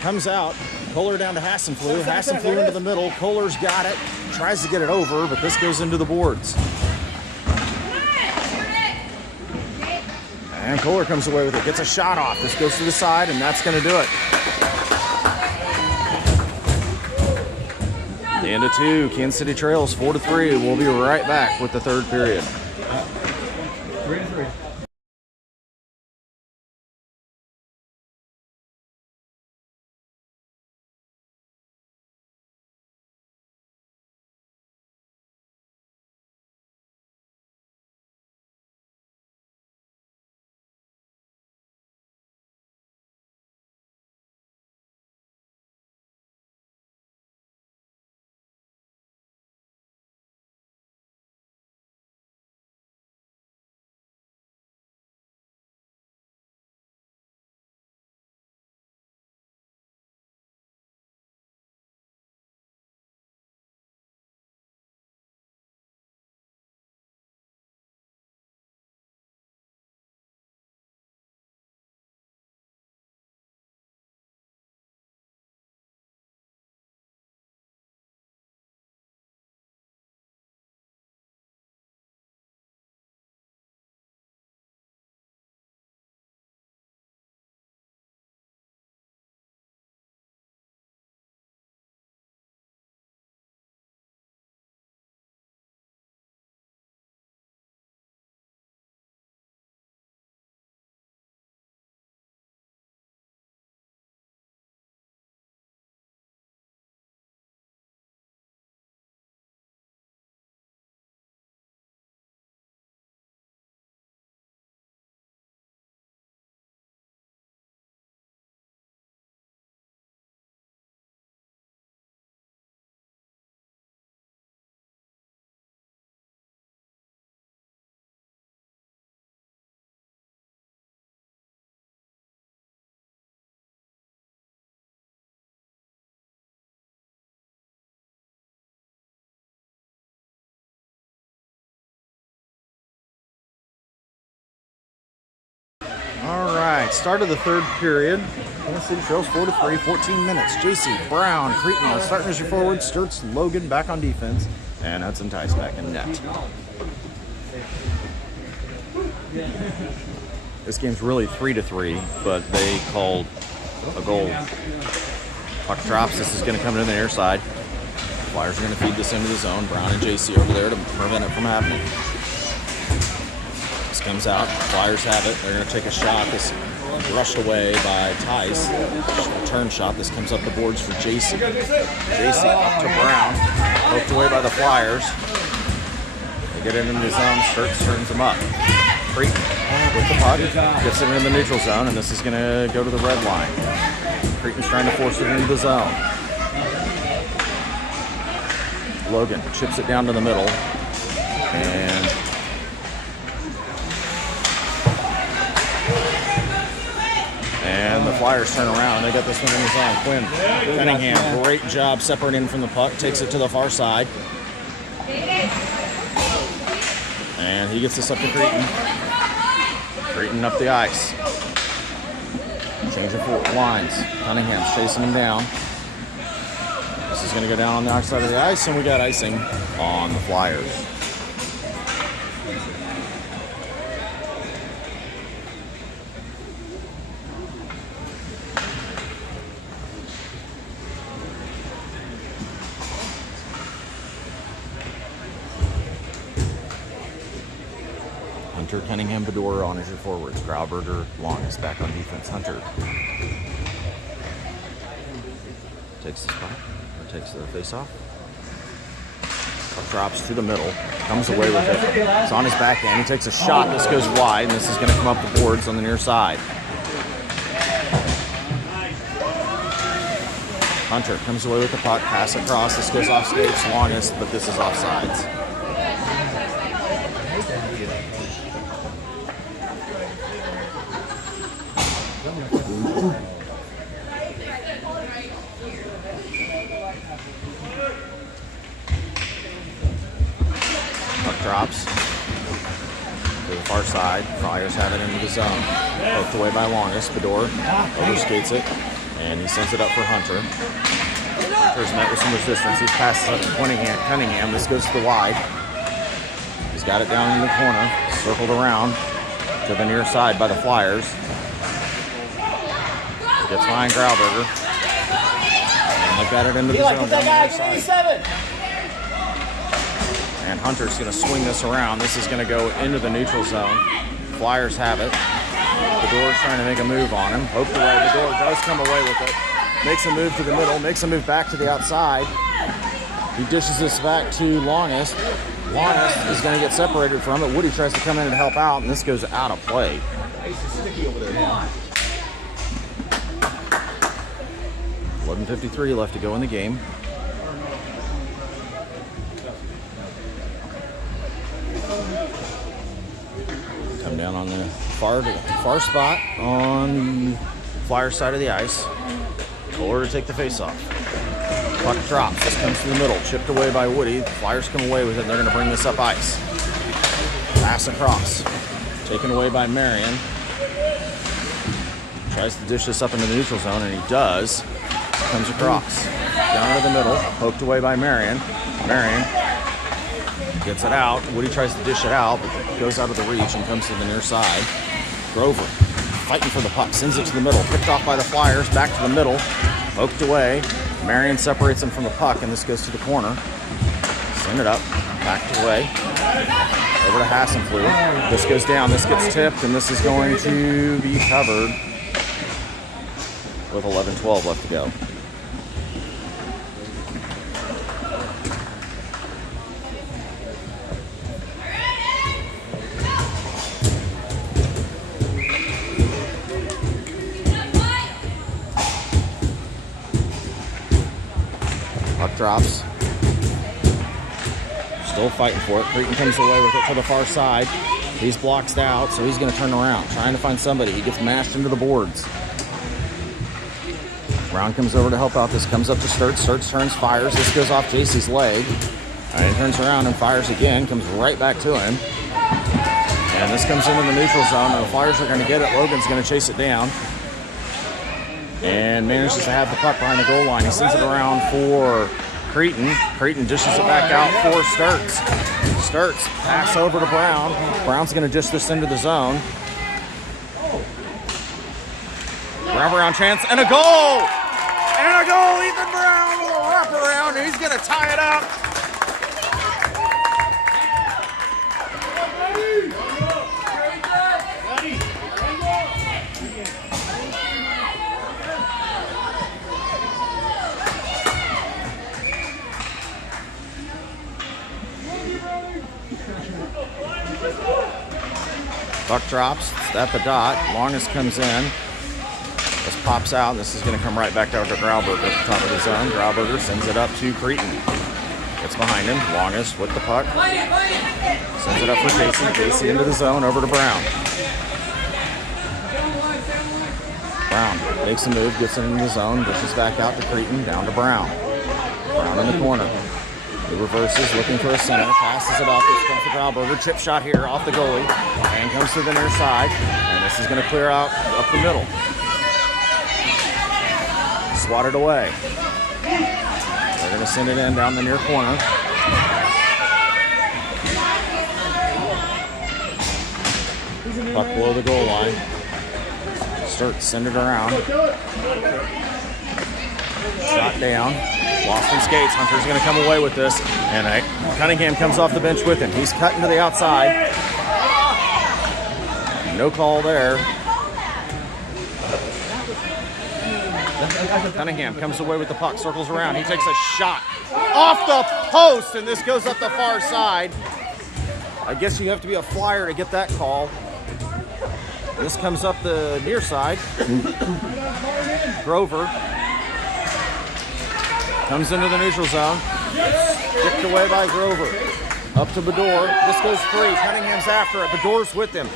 Comes out. Kohler down to Hassenflue. Hassenflue into the middle. Kohler's got it. Tries to get it over, but this goes into the boards. And Kohler comes away with it. Gets a shot off. This goes to the side, and that's going to do it. The end of two. Kansas City trails 4-3. We'll be right back with the third period. 3-3. Start of the third period. Kansas City trails 4-3, 14 minutes. JC, Brown, Creighton are starting as your forward. Sturts, Logan back on defense. And Hudson Tice back in net. This game's really 3-3, but they called a goal. Puck drops. This is going to come to the near side. Flyers are going to feed this into the zone. Brown and JC over there to prevent it from happening. This comes out. Flyers have it. They're going to take a shot. This rushed away by Tice. Return shot. This comes up the boards for JC. JC up to Brown. Poked away by the Flyers. They get it into the zone. Sturts turns them up. Creighton with the puck. Gets it into the neutral zone, and this is going to go to the red line. Creighton's trying to force it into the zone. Logan chips it down to the middle. And the Flyers turn around. They got this one in the zone. Quinn Cunningham, great job separating from the puck. Takes it to the far side. And he gets this up to Creighton. Creighton up the ice. Change of lines. Cunningham's chasing him down. This is going to go down on the outside of the ice, and we got icing on the Flyers. Hunter, Cunningham, Bedore on as your forwards. Grauberger, Longest back on defense. Hunter takes the spot, or takes the face-off. Puck drops to the middle, comes away with it. It's on his backhand. He takes a shot. This goes wide, and this is going to come up the boards on the near side. Hunter comes away with the puck, pass across. This goes off skates. Longest, but this is offsides. Puck drops to the far side. Flyers have it into the zone. Poked away by Longest. Bedore overskates it, and he sends it up for Hunter. Hunter's met with some resistance. He passes up to Cunningham. This goes to the wide. He's got it down in the corner. Circled around to the near side by the Flyers. Gets Ryan Grauberger. And they've got it into the zone down the near side. And Hunter's going to swing this around. This is going to go into the neutral zone. Flyers have it. Bedore's trying to make a move on him. Poked away. Bedore does come away with it. Makes a move to the middle. Makes a move back to the outside. He dishes this back to Longest. Longest is going to get separated from it. Woody tries to come in and help out, and this goes out of play. 11:53 left to go in the game. Come down on the far spot on the Flyer side of the ice. Kohler to take the face-off. Puck drops. This comes to the middle. Chipped away by Woody. The Flyers come away with it. They're going to bring this up ice. Pass across. Taken away by Marion. Tries to dish this up into the neutral zone, and he does. Comes across. Down to the middle. Poked away by Marion. Marion gets it out. Woody tries to dish it out, but it goes out of the reach and comes to the near side. Grover fighting for the puck. Sends it to the middle. Picked off by the Flyers. Back to the middle. Poked away. Marion separates him from the puck, and this goes to the corner. Send it up. Backed away. Over to Hassenflug. This goes down. This gets tipped, and this is going to be covered with 11:12 left to go. Puck drops. Still fighting for it. Creighton comes away with it to the far side. He's blocked out, so he's going to turn around, trying to find somebody. He gets mashed into the boards. Brown comes over to help out. This comes up to Sturts. Sturts turns, fires. This goes off JC's leg. And he turns around and fires again. Comes right back to him. And this comes into the neutral zone. And the Flyers are going to get it. Logan's going to chase it down. And manages to have the puck behind the goal line. He sends it around for Cretin. Cretin dishes it back out for Sturts. Sturts pass over to Brown. Brown's going to dish this into the zone. Wraparound chance and a goal! And a goal! Ethan Brown with a wraparound. He's going to tie it up. Puck drops, it's at the dot. Longest comes in. This pops out. This is going to come right back down to Grauberger at the top of the zone. Grauberger sends it up to Cretin. Gets behind him. Longest with the puck. Sends it up for Casey. Casey into the zone. Over to Brown. Brown makes a move. Gets it into the zone. Dishes back out to Cretin. Down to Brown. Brown in the corner. He reverses, looking for a center, passes it off. This comes to Grauberger. Chip shot here off the goalie, and comes to the near side. And this is going to clear out up the middle. Swatted away. They're going to send it in down the near corner. Puck below the goal line. Sturt send it around. Shot down. Lost in skates. Hunter's going to come away with this. And Cunningham comes off the bench with him. He's cutting to the outside. No call there. Cunningham comes away with the puck. Circles around. He takes a shot off the post. And this goes up the far side. I guess you have to be a Flyer to get that call. This comes up the near side. Grover comes into the neutral zone. Kicked away by Grover. Up to Bedore. This goes free. Cunningham's after it. Bedore's with him.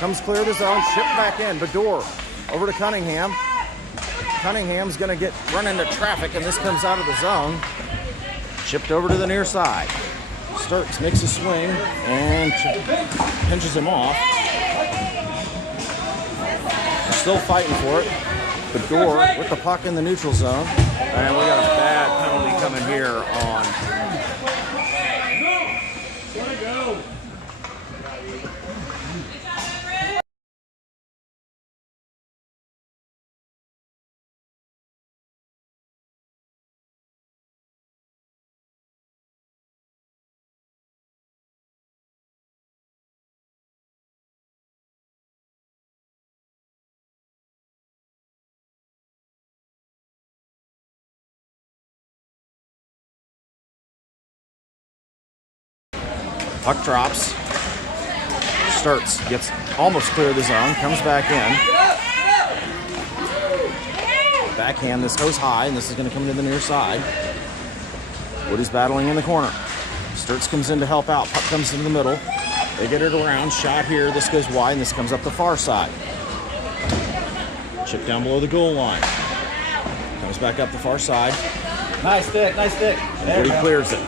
Comes clear of the zone. Shipped back in. Bedore over to Cunningham. Cunningham's going to get run into traffic, and this comes out of the zone. Shipped over to the near side. Sturts makes a swing and pinches him off. They're still fighting for it. Bedore with the puck in the neutral zone. And we got a bad penalty coming here on. Puck drops. Starts, gets almost clear of the zone, comes back in. Backhand, this goes high, and this is going to come to the near side. Woody's battling in the corner. Sturts comes in to help out. Puck comes into the middle. They get it around. Shot here. This goes wide, and this comes up the far side. Chip down below the goal line. Comes back up the far side. Nice stick, nice stick. Woody clears it.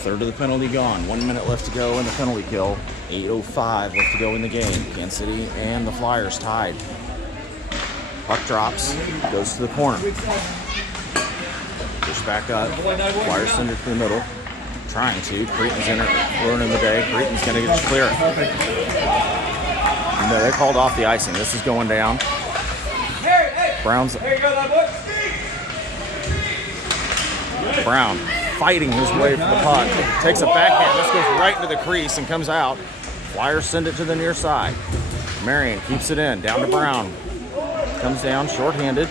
Third of the penalty gone. 1 minute left to go in the penalty kill. 8:05 left to go in the game. Kansas City and the Flyers tied. Puck drops. Goes to the corner. Push back up. Flyers send it to the middle. Trying to. Cretin's in it. Ruining the day. Cretin's going to get clear it. No, they called off the icing. This is going down. Brown's. Brown fighting his way for the puck. Takes a backhand. This goes right into the crease and comes out. Flyers send it to the near side. Marion keeps it in. Down to Brown. Comes down shorthanded.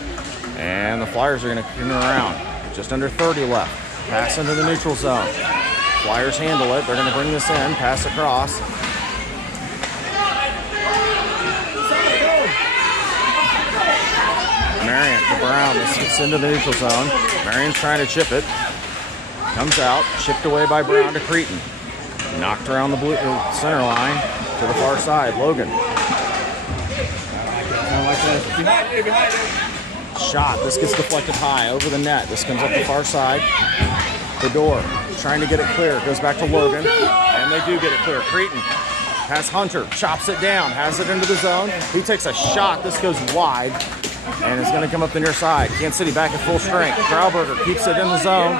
And the Flyers are going to turn around. Just under 30 left. Pass into the neutral zone. Flyers handle it. They're going to bring this in. Pass across. Marion to Brown. This gets into the neutral zone. Marion's trying to chip it. Comes out, chipped away by Brown to Cretin. Knocked around the center line to the far side. Logan. Shot. This gets deflected high over the net. This comes up the far side. The door. Trying to get it clear. Goes back to Logan. And they do get it clear. Creighton has Hunter. Chops it down. Has it into the zone. He takes a shot. This goes wide. And it's going to come up the near side. Kansas City back at full strength. Grauberger keeps it in the zone.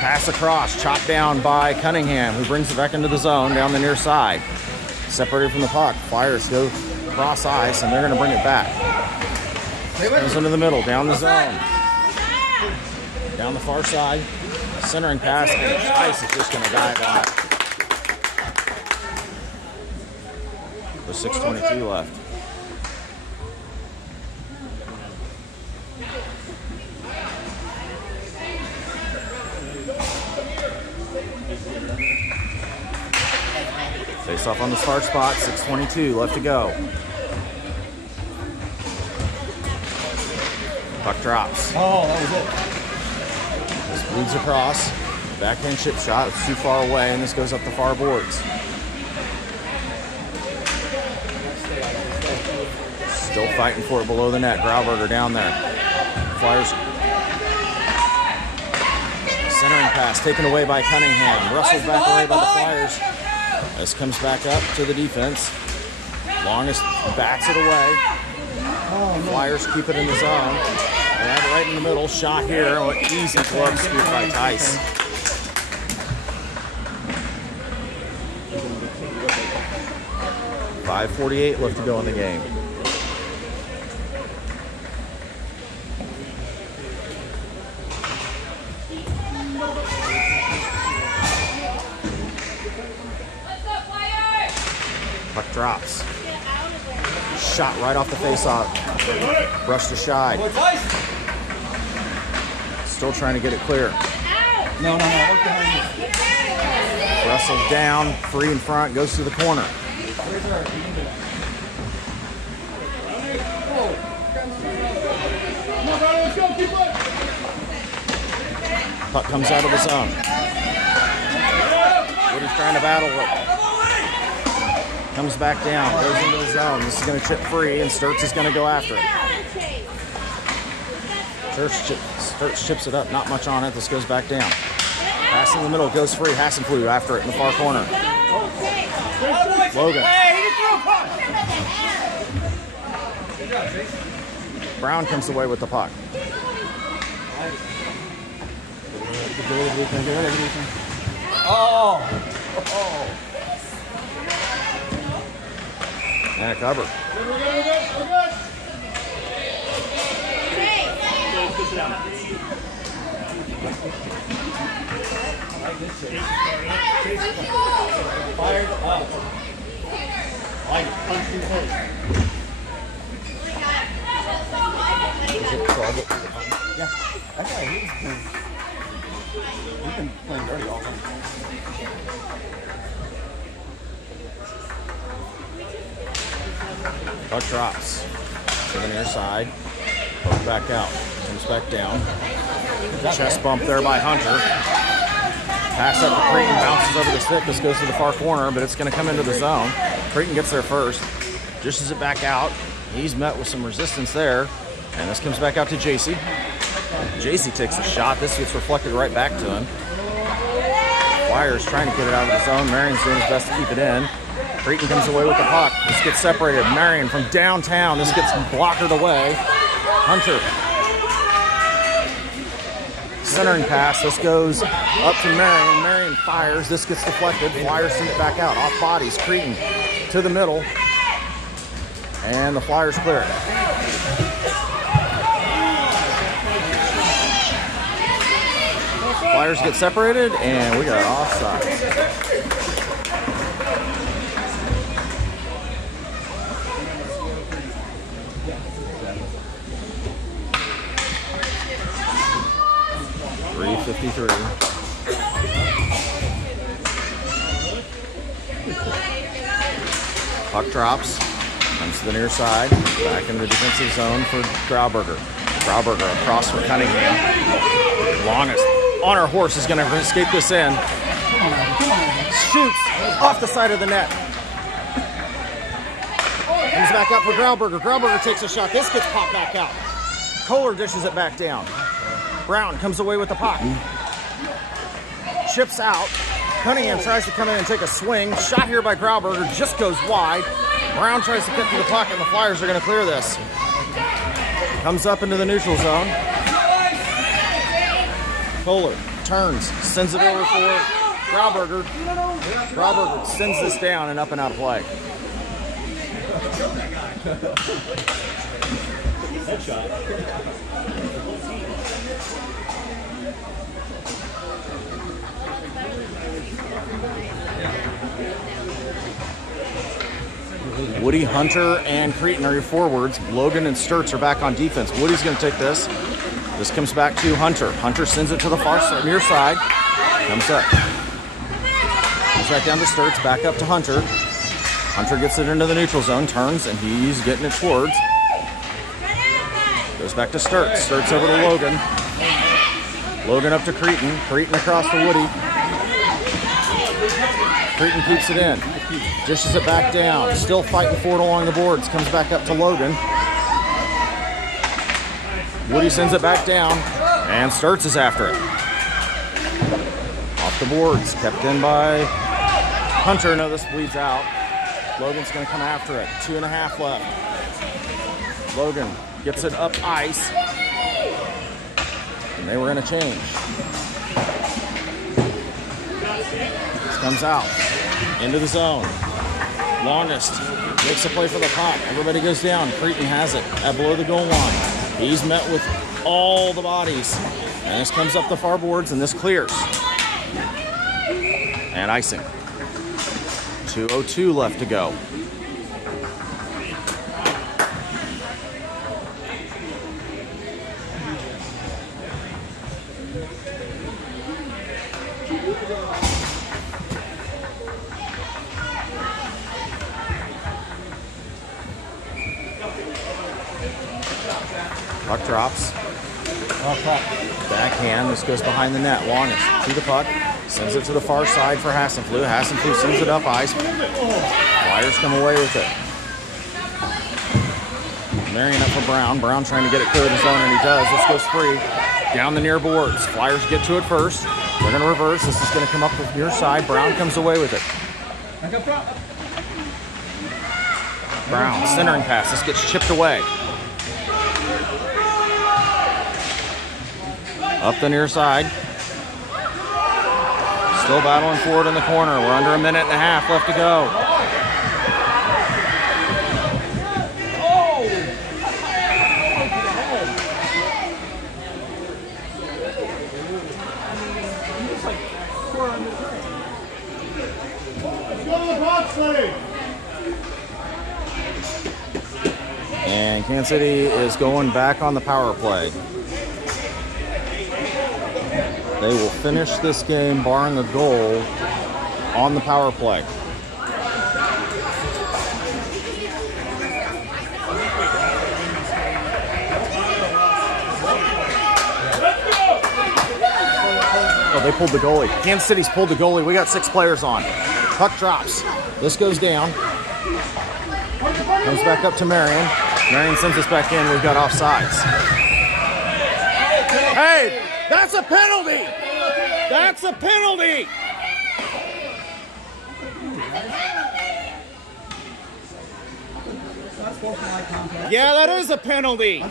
Pass across, chopped down by Cunningham, who brings it back into the zone down the near side. Separated from the puck. Flyers go cross ice, and they're going to bring it back. Goes into the middle, down the zone. Down the far side. Centering pass, and Tice is just going to dive on it. With 6:22 left. Face off on the start spot, 6:22 left to go. Puck drops. Oh, that was it. This bleeds across. Backhand chip shot. It's too far away, and this goes up the far boards. Still fighting for it below the net. Grauberger down there. Flyers. Centering pass taken away by Cunningham. Wrestled back away by the Flyers. This comes back up to the defense. Longest bats it away. Flyers keep it in the zone. They have it right in the middle. Shot here. Oh, easy glove scoop by Tice. .548 left to go in the game. Puck drops. Shot right off the face-off. Brushed aside. Still trying to get it clear. No. Look behind you. Wrestled down. Free in front. Goes to the corner. Puck comes out of the zone. Woody's trying to battle it. Comes back down, goes into the zone. This is going to chip free, and Sturts is going to go after it. Sturts chips it up, not much on it. This goes back down. Pass in the middle, goes free. Hassenflew after it in the far corner. Logan. Brown comes away with the puck. Oh. And a cover. Fired up. Like punch your face. Yeah, that's why he's been playing dirty all night. Puck drops to the near side. Puck back out. Comes back down. Chest bump there by Hunter. Pass up to Creighton. Bounces over the stick. This goes to the far corner, but it's going to come into the zone. Creighton gets there first. Dishes it back out. He's met with some resistance there. And this comes back out to JC. JC takes a shot. This gets reflected right back to him. Flyers trying to get it out of the zone. Marion's doing his best to keep it in. Creighton comes away with the puck. This gets separated. Marion from downtown. This gets blockered away. Hunter. Centering pass. This goes up to Marion. Marion fires. This gets deflected. Flyers send it back out. Off bodies. Creighton to the middle. And the Flyers clear it. Flyers get separated, and we got offside. .353. Puck drops, comes to the near side, back into the defensive zone for Grauberger. Grauberger across for Cunningham. Longest on her horse is going to escape this in. Shoots off the side of the net. Comes back up for Grauberger. Grauberger takes a shot. This gets popped back out. Kohler dishes it back down. Brown comes away with the puck. Chips out. Cunningham tries to come in and take a swing. Shot here by Grauberger. Just goes wide. Brown tries to cut through the puck, and the Flyers are going to clear this. Comes up into the neutral zone. Kohler turns, sends it over for Grauberger. Grauberger sends this down and up and out of play. Woody, Hunter, and Cretin are your forwards. Logan and Sturts are back on defense. Woody's going to take this. This comes back to Hunter. Hunter sends it to the far side, near side. Comes up. Comes back down to Sturts, back up to Hunter. Hunter gets it into the neutral zone, turns, and he's getting it towards. Goes back to Sturts. Sturts over to Logan. Logan up to Cretin. Cretin across to Woody. Cretin keeps it in. Dishes it back down. Still fighting for it along the boards. Comes back up to Logan. Woody sends it back down, and Sturts is after it. Off the boards. Kept in by Hunter. No, this bleeds out. Logan's going to come after it. 2.5 left. Logan gets it up ice. And they were going to change. This comes out. Into the zone. Longest makes a play for the puck. Everybody goes down. Cretin has it at below the goal line. He's met with all the bodies. And this comes up the far boards, and this clears. And icing. 2:02 left to go. Puck drops. Backhand. This goes behind the net. Longest to the puck. Sends it to the far side for Hassenflue. Hassenflue sends it up ice. Flyers come away with it. Marion up for Brown. Brown trying to get it clear of the zone, and he does. This goes free. Down the near boards. Flyers get to it first. They're going to reverse. This is going to come up the near side. Brown comes away with it. Brown, centering pass. This gets chipped away. Up the near side. Still battling for it in the corner. We're under 1.5 minutes left to go. And Kansas City is going back on the power play. They will finish this game, barring a goal, on the power play. Oh, they pulled the goalie. Kansas City's pulled the goalie. We got 6 players on. Puck drops. This goes down. Comes back up to Marion. Marion sends us back in. We've got offsides. Hey! That's a penalty! That's a penalty! Yeah, that is a penalty.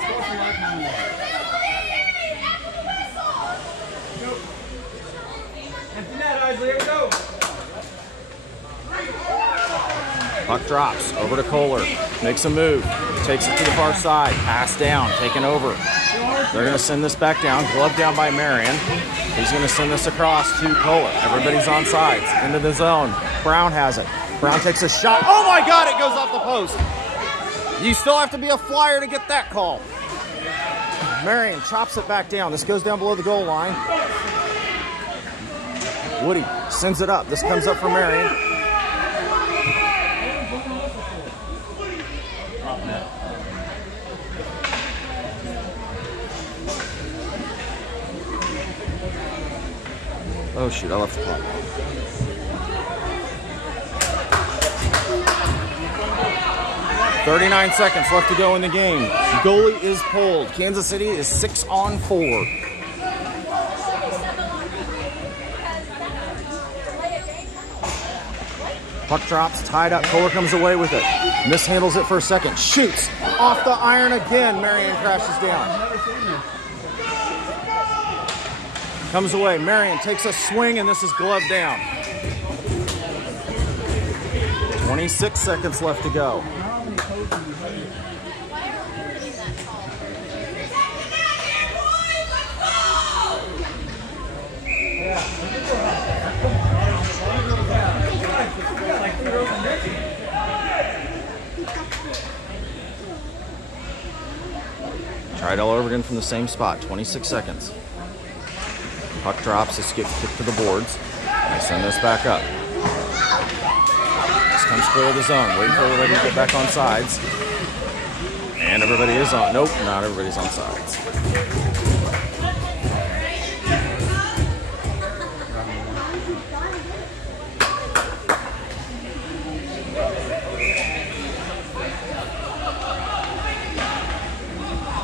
Puck drops over to Kohler. Makes a move. Takes it to the far side. Pass down. Taken over. They're going to send this back down. Glove down by Marion. He's going to send this across to Kohler. Everybody's on sides. Into the zone. Brown has it. Brown takes a shot. Oh my God, it goes off the post. You still have to be a Flyer to get that call. Marion chops it back down. This goes down below the goal line. Woody sends it up. This comes up for Marion. Oh shoot, I left the clock on. .39 seconds left to go in the game. Goalie is pulled. Kansas City is 6-on-4. Puck drops, tied up. Kohler comes away with it. Mishandles it for a second. Shoots off the iron again. Marion crashes down. Comes away. Marion takes a swing, and this is gloved down. 26 seconds left to go. Try it all over again from the same spot. 26 seconds. Puck drops. This gets kicked to the boards. They send this back up. This comes clear of the zone. Waiting for everybody to get back on sides. And everybody is on. Nope, not everybody's on sides.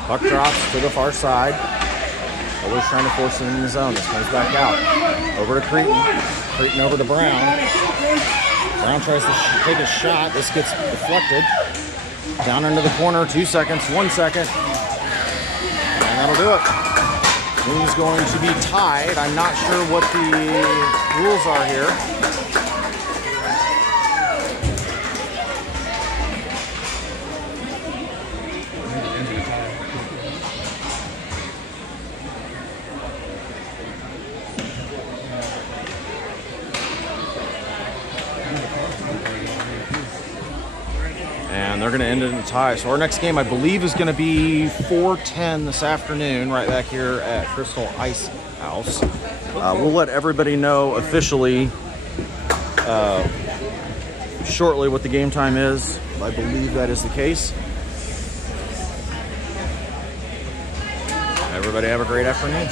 Puck drops to the far side. Always trying to force it in the zone. This comes back out. Over to Creighton. Creighton over to Brown. Brown tries to take a shot. This gets deflected. Down into the corner. 2 seconds. 1 second. And that'll do it. Game is going to be tied. I'm not sure what the rules are here. And they're going to end it in a tie. So our next game, I believe, is going to be 4:10 this afternoon, right back here at Crystal Ice House. We'll let everybody know officially shortly what the game time is. I believe that is the case. Everybody have a great afternoon.